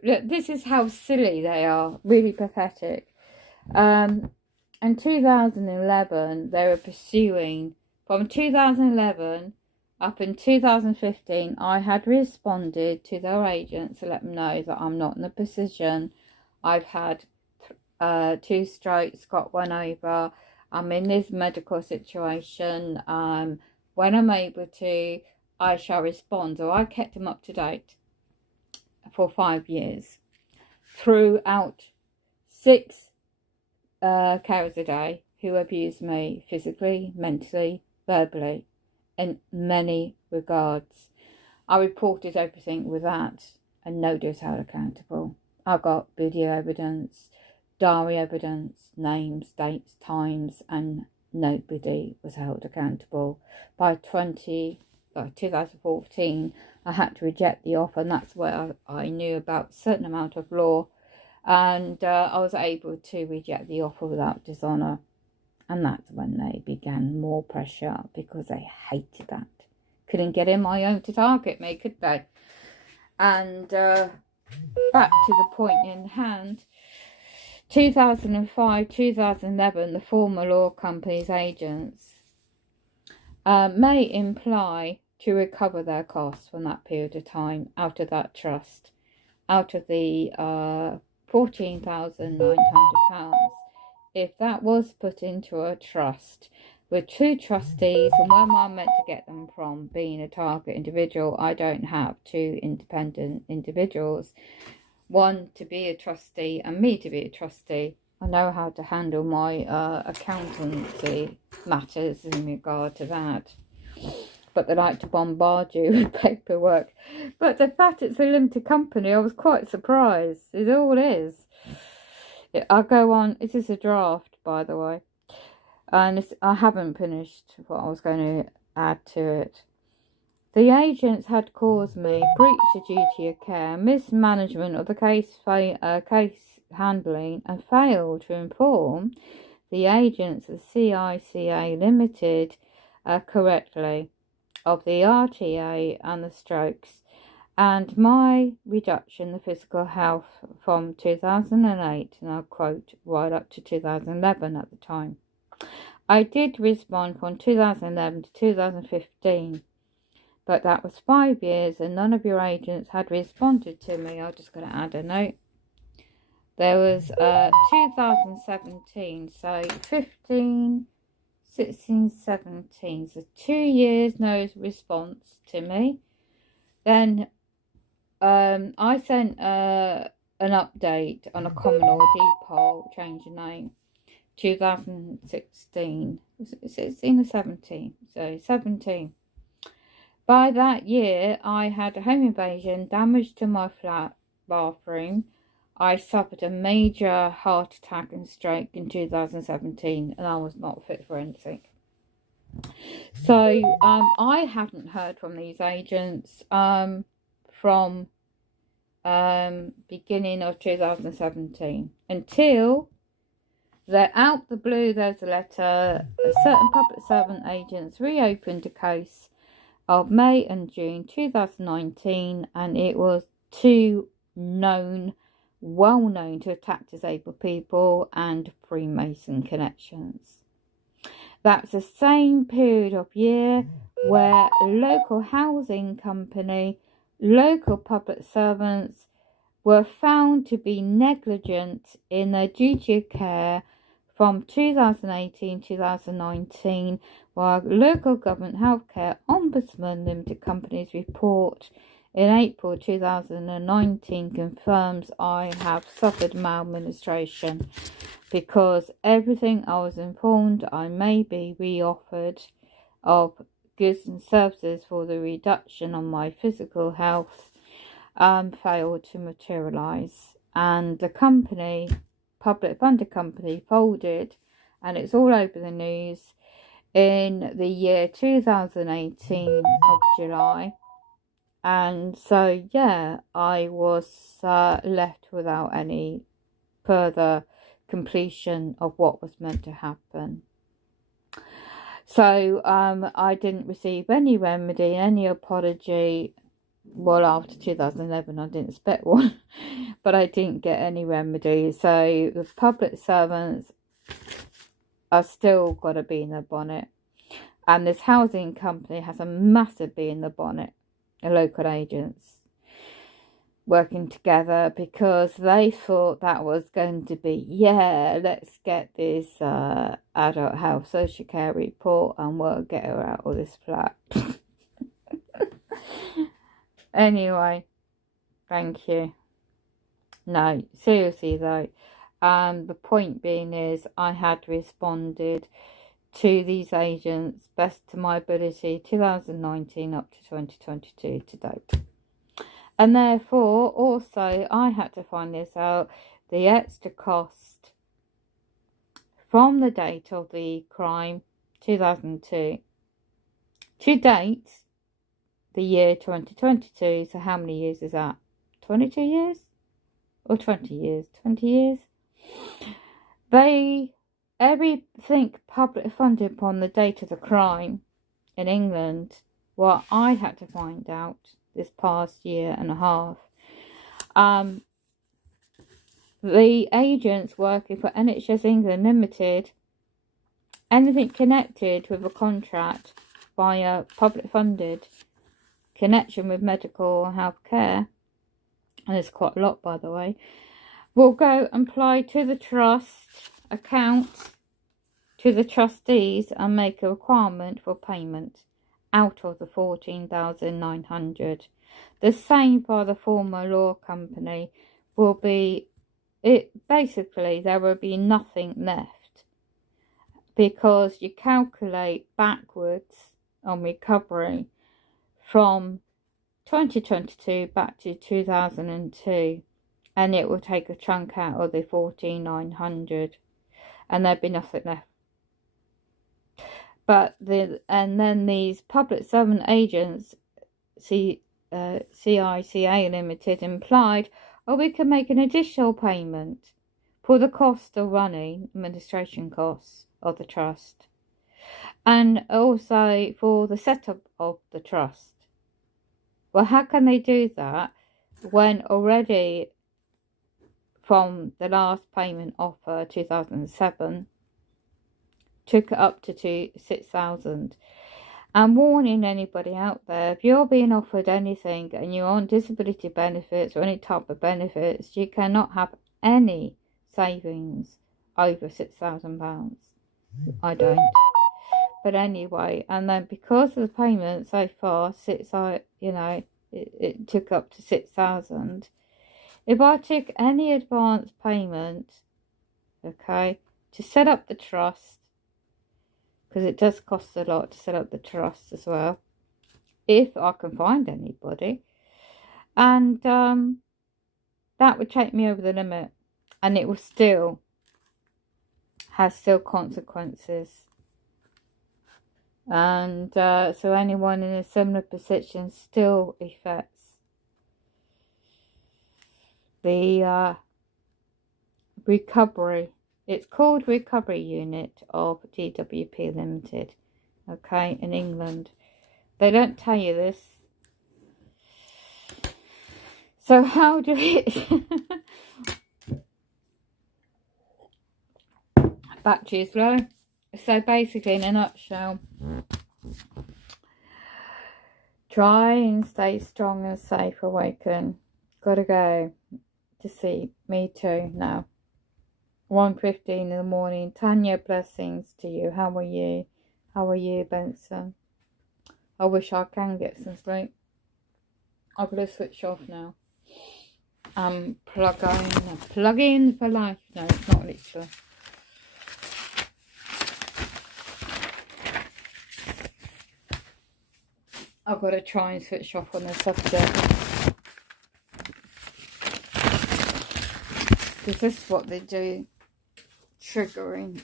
this is how silly they are, really pathetic. In 2011, they were pursuing, from 2011 up in 2015, I had responded to their agents to let them know that I'm not in a position. I've had 2 strokes, got 1 over. I'm in this medical situation. When I'm able to, I shall respond. So I kept them up to date for 5 years, throughout 6 carers a day who abused me physically, mentally, verbally, in many regards. I reported everything with that, and nobody's held accountable. I got video evidence, diary evidence, names, dates, times, and nobody was held accountable. By 2014, I had to reject the offer, and that's where I knew about a certain amount of law, and I was able to reject the offer without dishonour. And that's when they began more pressure, because they hated that. Couldn't get in my own to target me, could they? And back to the point in hand, 2005, 2011, the former law company's agents may imply to recover their costs from that period of time out of that trust, out of the £14,900. If that was put into a trust with 2 trustees, and where am I meant to get them from? Being a target individual, I don't have 2 independent individuals, one to be a trustee and me to be a trustee. I know how to handle my accountancy matters in regard to that, but they like to bombard you with paperwork. But the fact it's a limited company, I was quite surprised. It all is. I'll go on. This is a draft, by the way. And I haven't finished what I was going to add to it. The agents had caused me breach of duty of care, mismanagement of the case handling, and failed to inform the agents of CICA Limited correctly of the RTA and the strokes, and my reduction in physical health from 2008, and I'll quote, right up to 2011 at the time. I did respond from 2011 to 2015, but that was 5 years and none of your agents had responded to me. I'm just going to add a note. There was 2017, so 15, 16, 17, so 2 years no response to me. Then I sent an update on a common or depot, change of name, 2016, was it 16 or 17? So 17. By that year, I had a home invasion, damage to my flat bathroom. I suffered a major heart attack and stroke in 2017, and I was not fit for anything. So I hadn't heard from these agents from beginning of 2017 until they're out the blue. There's a letter. Certain public servant agents reopened a case of May and June 2019, and it was two well known to attack disabled people and Freemason connections. That's the same period of year where local housing company, local public servants were found to be negligent in their duty of care from 2018-2019, while local government healthcare ombudsman limited company's report in April 2019 confirms I have suffered maladministration, because everything I was informed I may be reoffered of goods and services for the reduction on my physical health failed to materialise, and the company, public funded company, folded, and it's all over the news in the year 2018 of July. And so yeah, I was left without any further completion of what was meant to happen. So I didn't receive any remedy, any apology. Well, after 2011 I didn't expect one, but I didn't get any remedy. So the public servants are still got to be in the bonnet, and this housing company has a massive bee in the bonnet, the local agents working together, because they thought that was going to be, yeah, let's get this adult health social care report and we'll get her out of this flat. Anyway, thank you. No, seriously though, the point being is I had responded to these agents best to my ability 2019 up to 2022 to date. And therefore, also, I had to find this out, the extra cost from the date of the crime, 2002, to date, the year 2022. So how many years is that? 22 years? Or 20 years? 20 years? Everything public funded upon the date of the crime in England, what I had to find out this past year and a half, the agents working for NHS England Limited, anything connected with a contract via public funded connection with medical health care, and there's quite a lot by the way, will go and apply to the trust account, to the trustees, and make a requirement for payment out of the 14,900. The same for the former law company will be it. Basically, there will be nothing left, because you calculate backwards on recovery from 2022 back to 2002. and it will take a chunk out of the 14,900, and there'd be nothing left. But then these public servant agents, CICA Limited, implied, oh, we can make an additional payment for the cost of running, administration costs of the trust, and also for the setup of the trust. Well, how can they do that when already from the last payment offer 2007 took it up to 6,000? I'm warning anybody out there, if you're being offered anything and you're on disability benefits or any type of benefits, you cannot have any savings over £6,000. I don't. But anyway, and then because of the payment so far, it took up to 6,000. If I took any advance payment, okay, to set up the trust, because it does cost a lot to set up the trust as well, if I can find anybody, and that would take me over the limit, and it will still has consequences. And so anyone in a similar position still affects the recovery. It's called Recovery Unit of DWP Limited, okay, in England. They don't tell you this. So how do it... Battery is low. So basically, in a nutshell, try and stay strong and safe, awaken. Gotta go to sleep. Me too now. 1:15 in the morning. Tanya, blessings to you. How are you? How are you, Benson? I wish I can get some sleep. I'm gonna switch off now. Plug in for life. No, it's not literally. I've got to try and switch off on the subject. Because this is what they do. Triggering.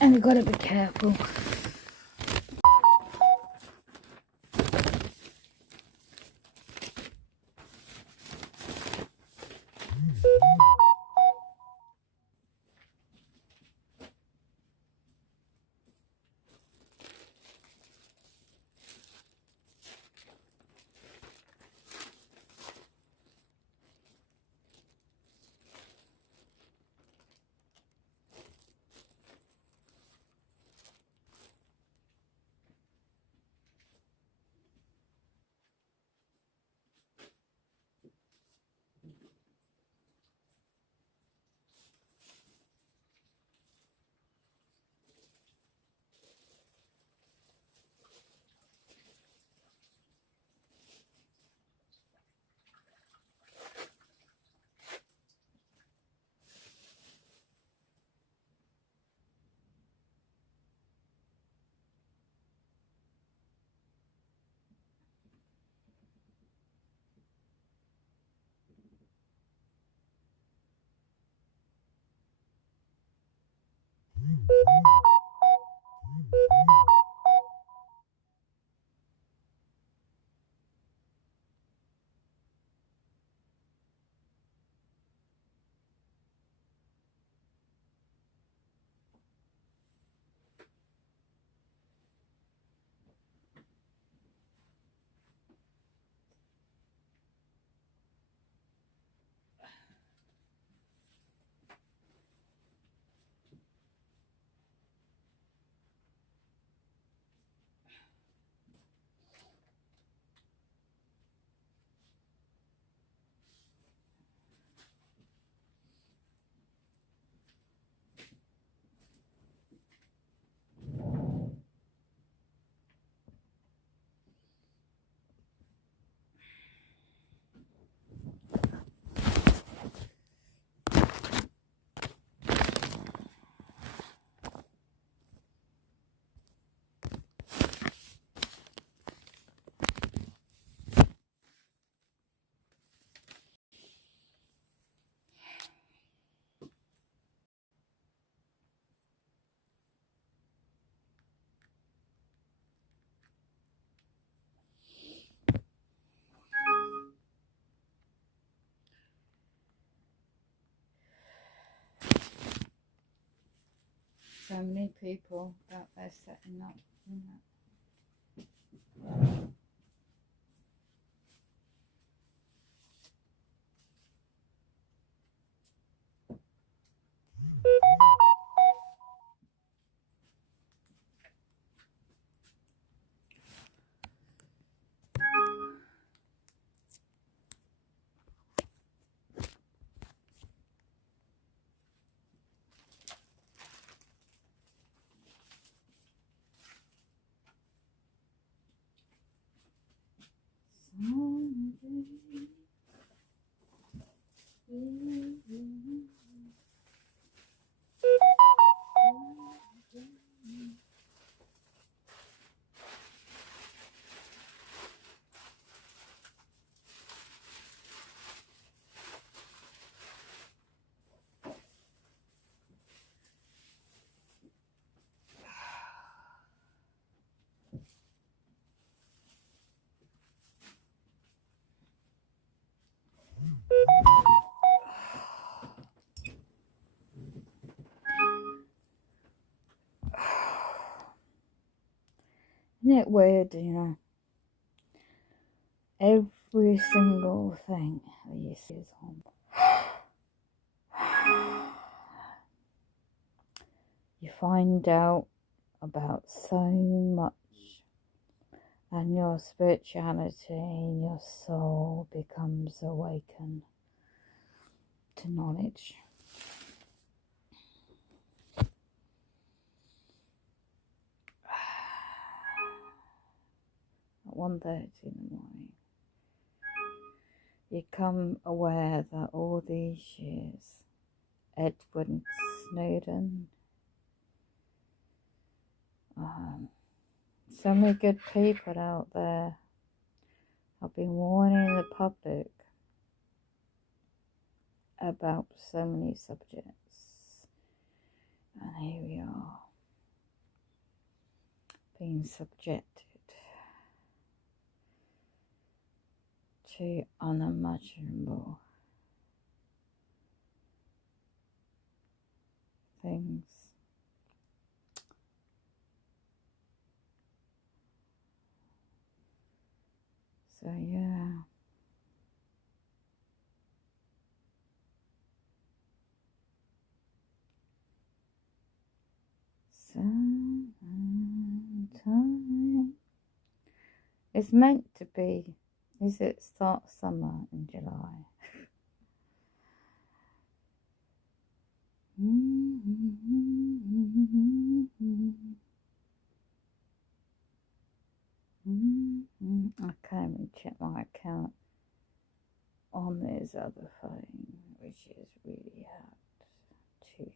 And you've got to be careful. so many people out there setting up. Isn't it weird, you know? Every single thing that you see is on. You find out about so much, and your spirituality, your soul becomes awakened to knowledge. At 1:30 in the morning, you become aware that all these years, Edward Snowden, so many good people out there have been warning the public about so many subjects, and here we are, being subjected to unimaginable things. So yeah, sometime it's meant to be. Is it start summer in July? I can't even check my account on this other phone, which is really hard to.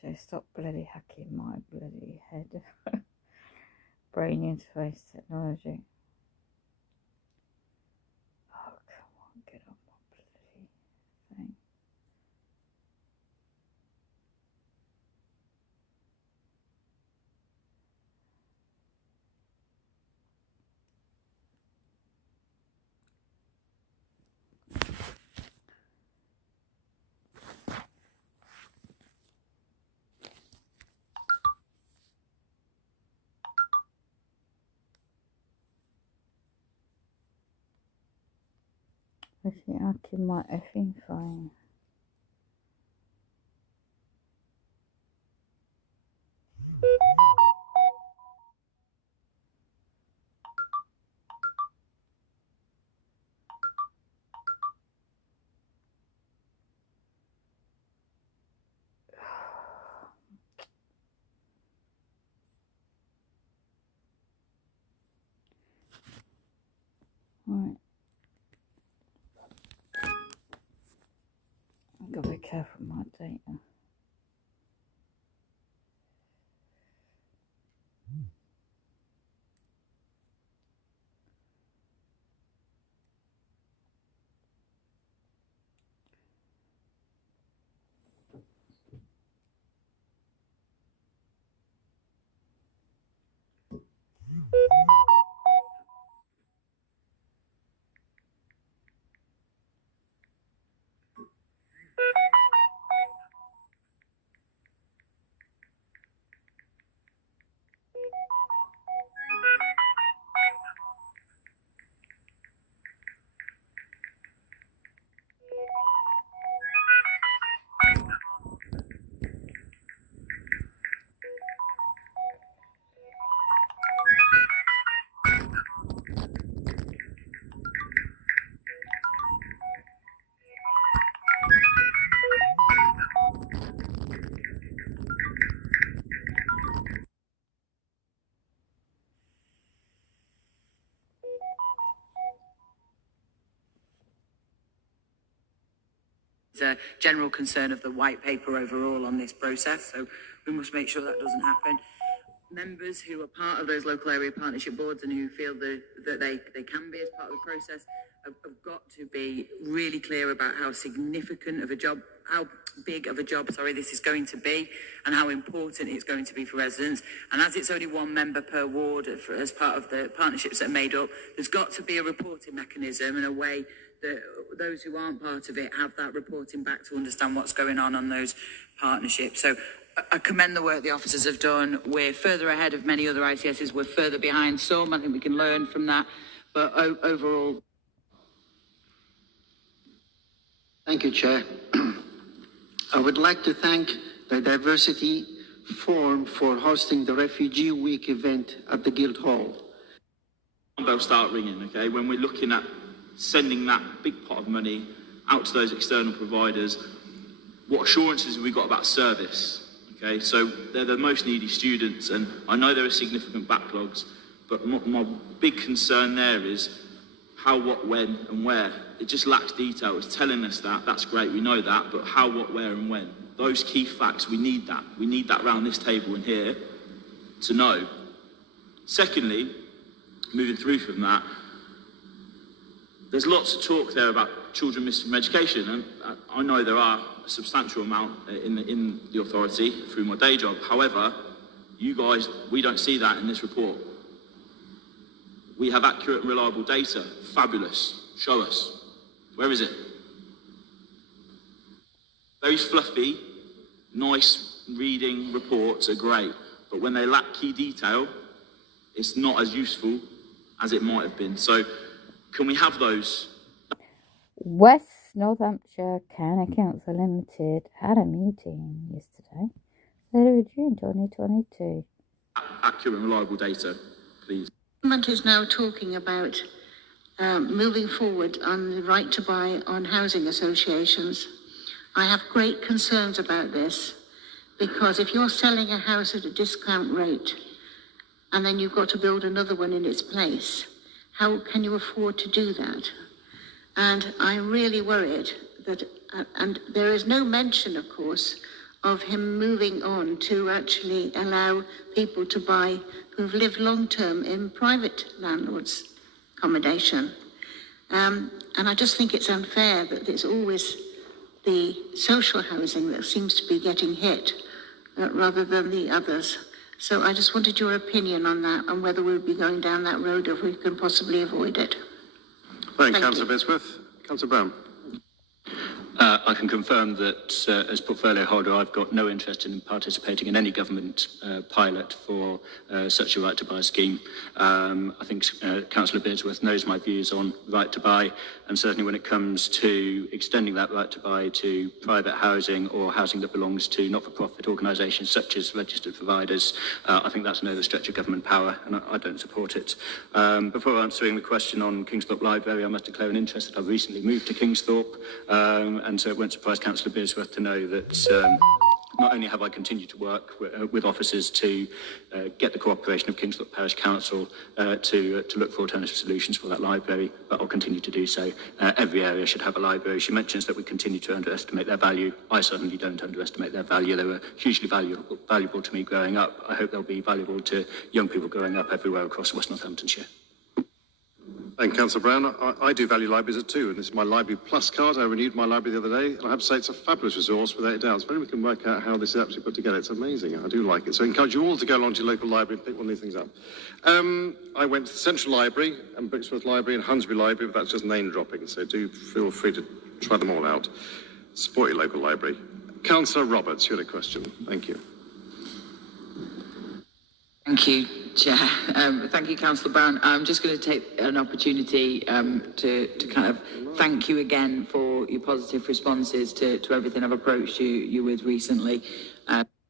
So stop bloody hacking my bloody head. Brain interface technology. Oh, come on, get on my bloody thing. I think I keep my effing phone. Right. I've got to be careful with my data. general concern of the white paper overall on this process. So we must make sure that doesn't happen. Members who are part of those local area partnership boards and who feel that they can be as part of the process have got to be really clear about how significant of a job, how big of a job, this is going to be, and how important it's going to be for residents. And as it's only one member per ward as part of the partnerships that are made up, there's got to be a reporting mechanism and a way that those who aren't part of it have that reporting back to understand what's going on those partnerships. So I commend the work the officers have done. We're further ahead of many other ICSs. We're further behind some. I think we can learn from that. But overall... Thank you, Chair. I would like to thank the Diversity Forum for hosting the Refugee Week event at the Guildhall. They'll start ringing, okay? When we're looking at sending that big pot of money out to those external providers, what assurances have we got about service? Okay, so they're the most needy students, and I know there are significant backlogs, but my big concern there is how, what, when, and where. It just lacks detail. It's telling us that, that's great, we know that, but how, what, where, and when. Those key facts, we need that. We need that around this table and here to know. Secondly, moving through from that, there's lots of talk there about children missing from education, and I know there are a substantial amount in the authority through my day job. However, you guys, we don't see that in this report. We have accurate and reliable data. Fabulous. Show us. Where is it? Very fluffy, nice reading reports are great, but when they lack key detail, it's not as useful as it might have been. So can we have those? West North Hampshire County Council Limited had a meeting yesterday, 3rd of June 2022. Accurate and reliable data, please. The government is now talking about moving forward on the right to buy on housing associations. I have great concerns about this, because if you're selling a house at a discount rate and then you've got to build another one in its place, how can you afford to do that? And I'm really worried that, and there is no mention, of course, of him moving on to actually allow people to buy who've lived long-term in private landlords' accommodation. And I just think it's unfair that it's always the social housing that seems to be getting hit rather than the others. So I just wanted your opinion on that, and whether we'll be going down that road or if we can possibly avoid it. Thank you, Councillor Bisworth. Councillor Brown. I can confirm that as portfolio holder, I've got no interest in participating in any government pilot for such a right to buy scheme. I think Councillor Bisworth knows my views on right to buy, and certainly when it comes to extending that right to buy to private housing or housing that belongs to not-for-profit organisations such as registered providers, I think that's another stretch of government power, and I don't support it. Before answering the question on Kingsthorpe Library, I must declare an interest that I've recently moved to Kingsthorpe, and so it won't surprise Councillor Bisworth to know that not only have I continued to work with officers to get the cooperation of Kingsthorpe Parish Council to look for alternative solutions for that library, but I'll continue to do so. Every area should have a library. She mentions that we continue to underestimate their value. I certainly don't underestimate their value. They were hugely valuable to me growing up. I hope they'll be valuable to young people growing up everywhere across West Northamptonshire. Thank you, Councillor Brown. I do value libraries too, and this is my Library Plus card. I renewed my library the other day, and I have to say it's a fabulous resource without a doubt. It's very we can work out how this is actually put together. It's amazing. I do like it. So I encourage you all to go along to your local library and pick one of these things up. I went to the Central Library and Brixworth Library and Hunsbury Library, but that's just name dropping, so do feel free to try them all out. Support your local library. Councillor Roberts, you had a question. Thank you. Thank you, Chair. Thank you, Councillor Brown. I'm just going to take an opportunity to kind of thank you again for your positive responses to everything I've approached you with recently.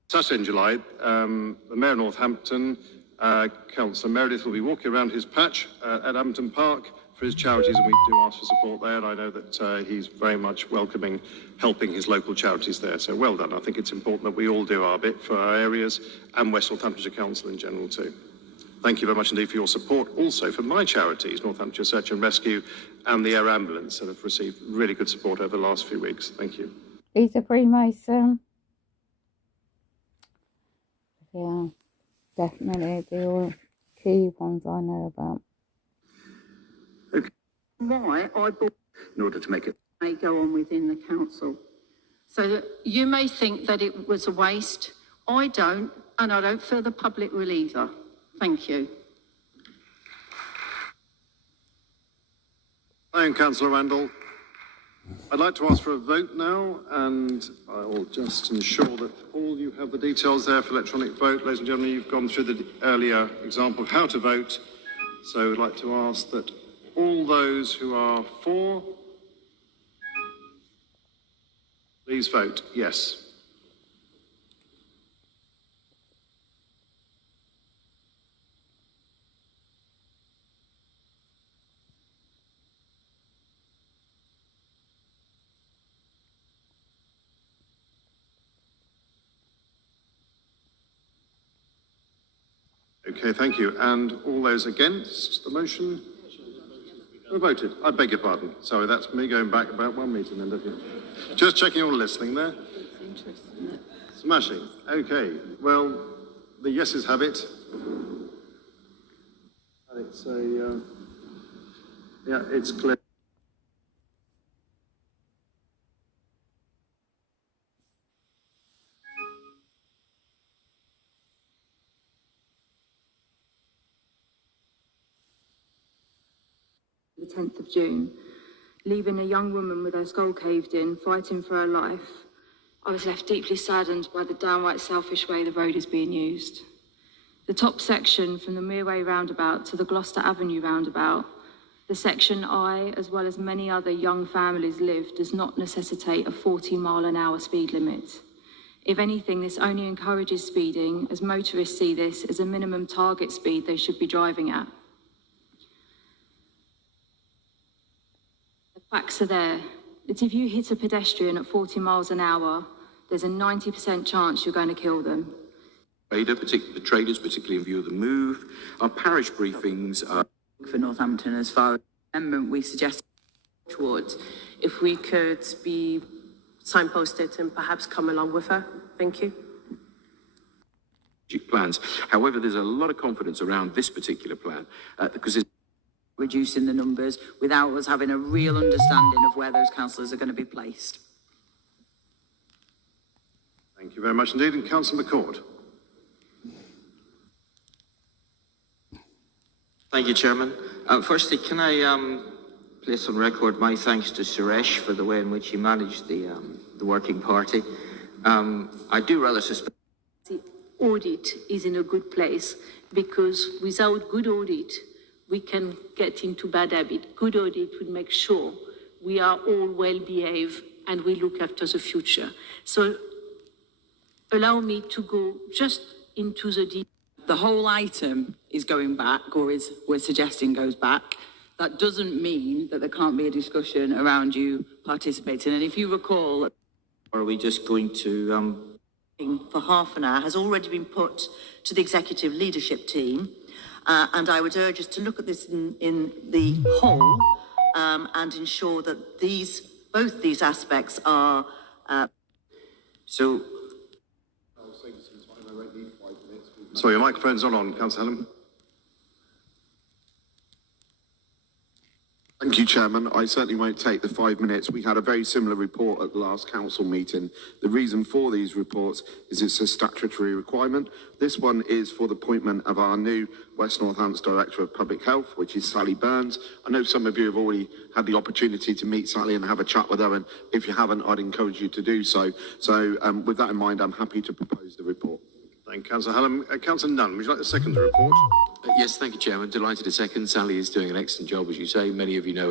Saturday in July, the Mayor of Northampton, Councillor Meredith, will be walking around his patch at Abington Park for his charities, and we do ask for support there, and I know that he's very much welcoming helping his local charities there, so well done. I think it's important that we all do our bit for our areas and West Northamptonshire Council in general too. Thank you very much indeed for your support also for my charities, Northamptonshire Search and Rescue and the Air Ambulance, that have received really good support over the last few weeks. Thank you. He's a Freemason. Yeah, definitely the all key ones I know about. Why I bought In order to make it may go on within the council. So that you may think that it was a waste. I don't, and I don't feel the public will either. Thank you. Thank you, Councillor Randall. I'd like to ask for a vote now, and I will just ensure that all you have the details there for electronic vote. Ladies and gentlemen, you've gone through the earlier example of how to vote, so I'd like to ask that all those who are for, please vote yes. Okay, thank you. And all those against the motion? Who voted? I beg your pardon. Sorry, that's me going back about one meeting then, don't you? Just checking you're listening there. Smashing. Okay, well, the yeses have it. And it's a, yeah, it's clear. The 10th of June, leaving a young woman with her skull caved in, fighting for her life. I was left deeply saddened by the downright selfish way the road is being used. The top section from the Mearway roundabout to the Gloucester Avenue roundabout, the section I, as well as many other young families live, does not necessitate a 40-mile-an-hour speed limit. If anything, this only encourages speeding, as motorists see this as a minimum target speed they should be driving at. The facts are there, that if you hit a pedestrian at 40 miles an hour, there's a 90% chance you're going to kill them. The traders, particularly in view of the move, our parish briefings are For Northampton, as far as the amendment we suggested towards, if we could be signposted and perhaps come along with her. Thank you. plans. However, there's a lot of confidence around this particular plan because it's reducing the numbers without us having a real understanding of where those councillors are going to be placed. Thank you very much indeed. And Councillor McCord. Thank you, Chairman. Firstly, can I place on record my thanks to Suresh for the way in which he managed the working party. I do rather suspect The audit is in a good place because without good audit, we can get into bad habit. Good audit would make sure we are all well behaved and we look after the future. So allow me to go just into the detail. The whole item is going back, or is we're suggesting goes back. That doesn't mean that there can't be a discussion around you participating. And if you recall, or are we just going to for half an hour has already been put to the executive leadership team, and I would urge us to look at this in the whole and ensure that both these aspects are. So. Sorry, your microphone's not on, Councillor Hallam. Thank you, Chairman. I certainly won't take the 5 minutes. We had a very similar report at the last council meeting. The reason for these reports is it's a statutory requirement. This one is for the appointment of our new West Northants Director of Public Health, which is Sally Burns. I know some of you have already had the opportunity to meet Sally and have a chat with her, and if you haven't, I'd encourage you to do so. So with that in mind, I'm happy to propose the report. Thank you, Councillor Hallam. Councillor Nunn, would you like to second the report? Yes, thank you, Chairman. Delighted to second. Sally is doing an excellent job, as you say. Many of you know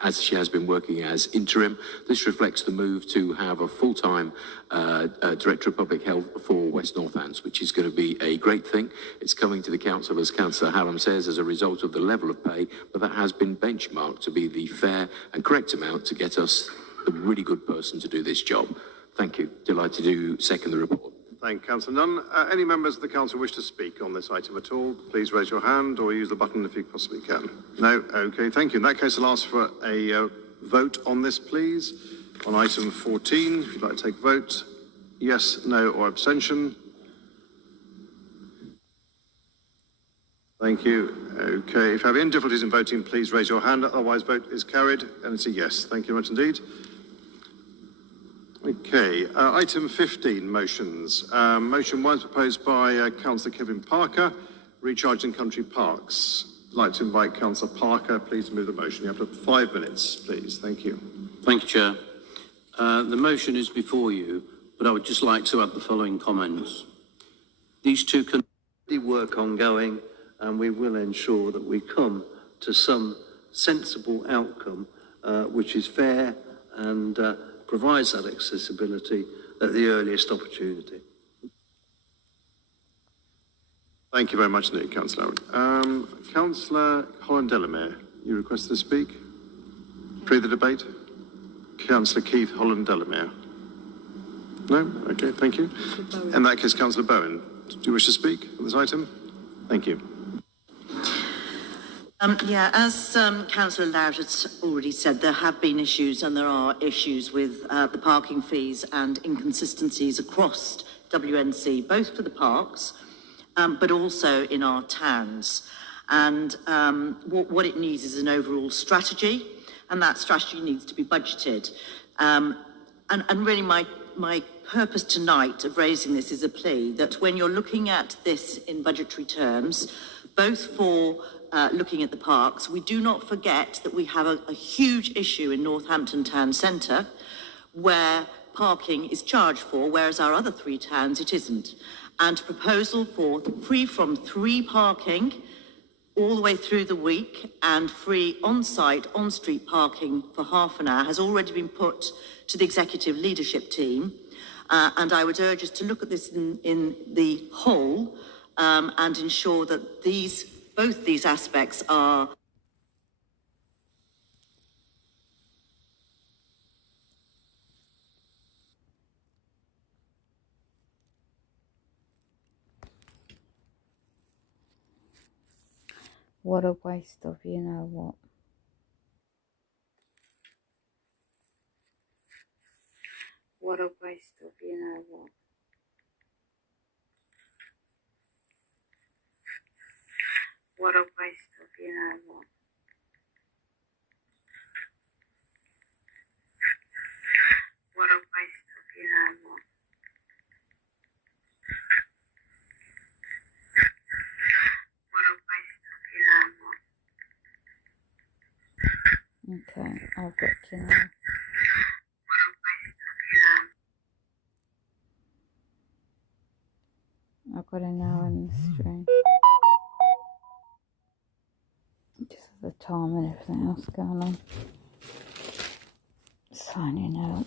as she has been working as interim. This reflects the move to have a full-time Director of Public Health for West Northants, which is going to be a great thing. It's coming to the Council, as Councillor Hallam says, as a result of the level of pay, but that has been benchmarked to be the fair and correct amount to get us a really good person to do this job. Thank you. Delighted to second the report. Thank you, Councillor Nunn. Any members of the council wish to speak on this item at all? Please raise your hand or use the button if you possibly can. No? Okay, thank you. In that case, I'll ask for a vote on this, please. On item 14, if you'd like to take a vote. Yes, no, or abstention. Thank you. Okay, if you have any difficulties in voting, please raise your hand. Otherwise, vote is carried, and it's a yes. Thank you very much indeed. Okay, item 15, motions. Motion 1 is proposed by Councillor Kevin Parker, recharging country parks. I'd like to invite Councillor Parker, please, to move the motion. You have 5 minutes, please. Thank you. Thank you, Chair. The motion is before you, but I would just like to add the following comments. These two work ongoing, and we will ensure that we come to some sensible outcome which is fair and provides that accessibility at the earliest opportunity. Thank you very much indeed, Councillor. Councillor Holland-Delamere, you requested to speak? Pre the debate? Councillor Keith Holland-Delamere. No? Okay, thank you. In that case, Councillor Bowen, do you wish to speak on this item? Thank you. As Councillor Louth has already said, there have been issues and there are issues with the parking fees and inconsistencies across WNC, both for the parks, but also in our towns. And what it needs is an overall strategy, and that strategy needs to be budgeted. And really my purpose tonight of raising this is a plea that when you're looking at this in budgetary terms, both for looking at the parks, we do not forget that we have a huge issue in Northampton Town Centre where parking is charged for, whereas our other 3 towns it isn't. And proposal for free from 3 parking all the way through the week and free on-site, on-street parking for half an hour has already been put to the executive leadership team. And I would urge us to look at this in the whole and ensure that both these aspects are What a waste of you know what. What a waste of you know what. What a waste of you know what. What a waste of you know what. What a waste of you know what. Okay, I'll get you now. What a waste of you know. I've got an hour in the stream. Just the time and everything else going on. Signing out.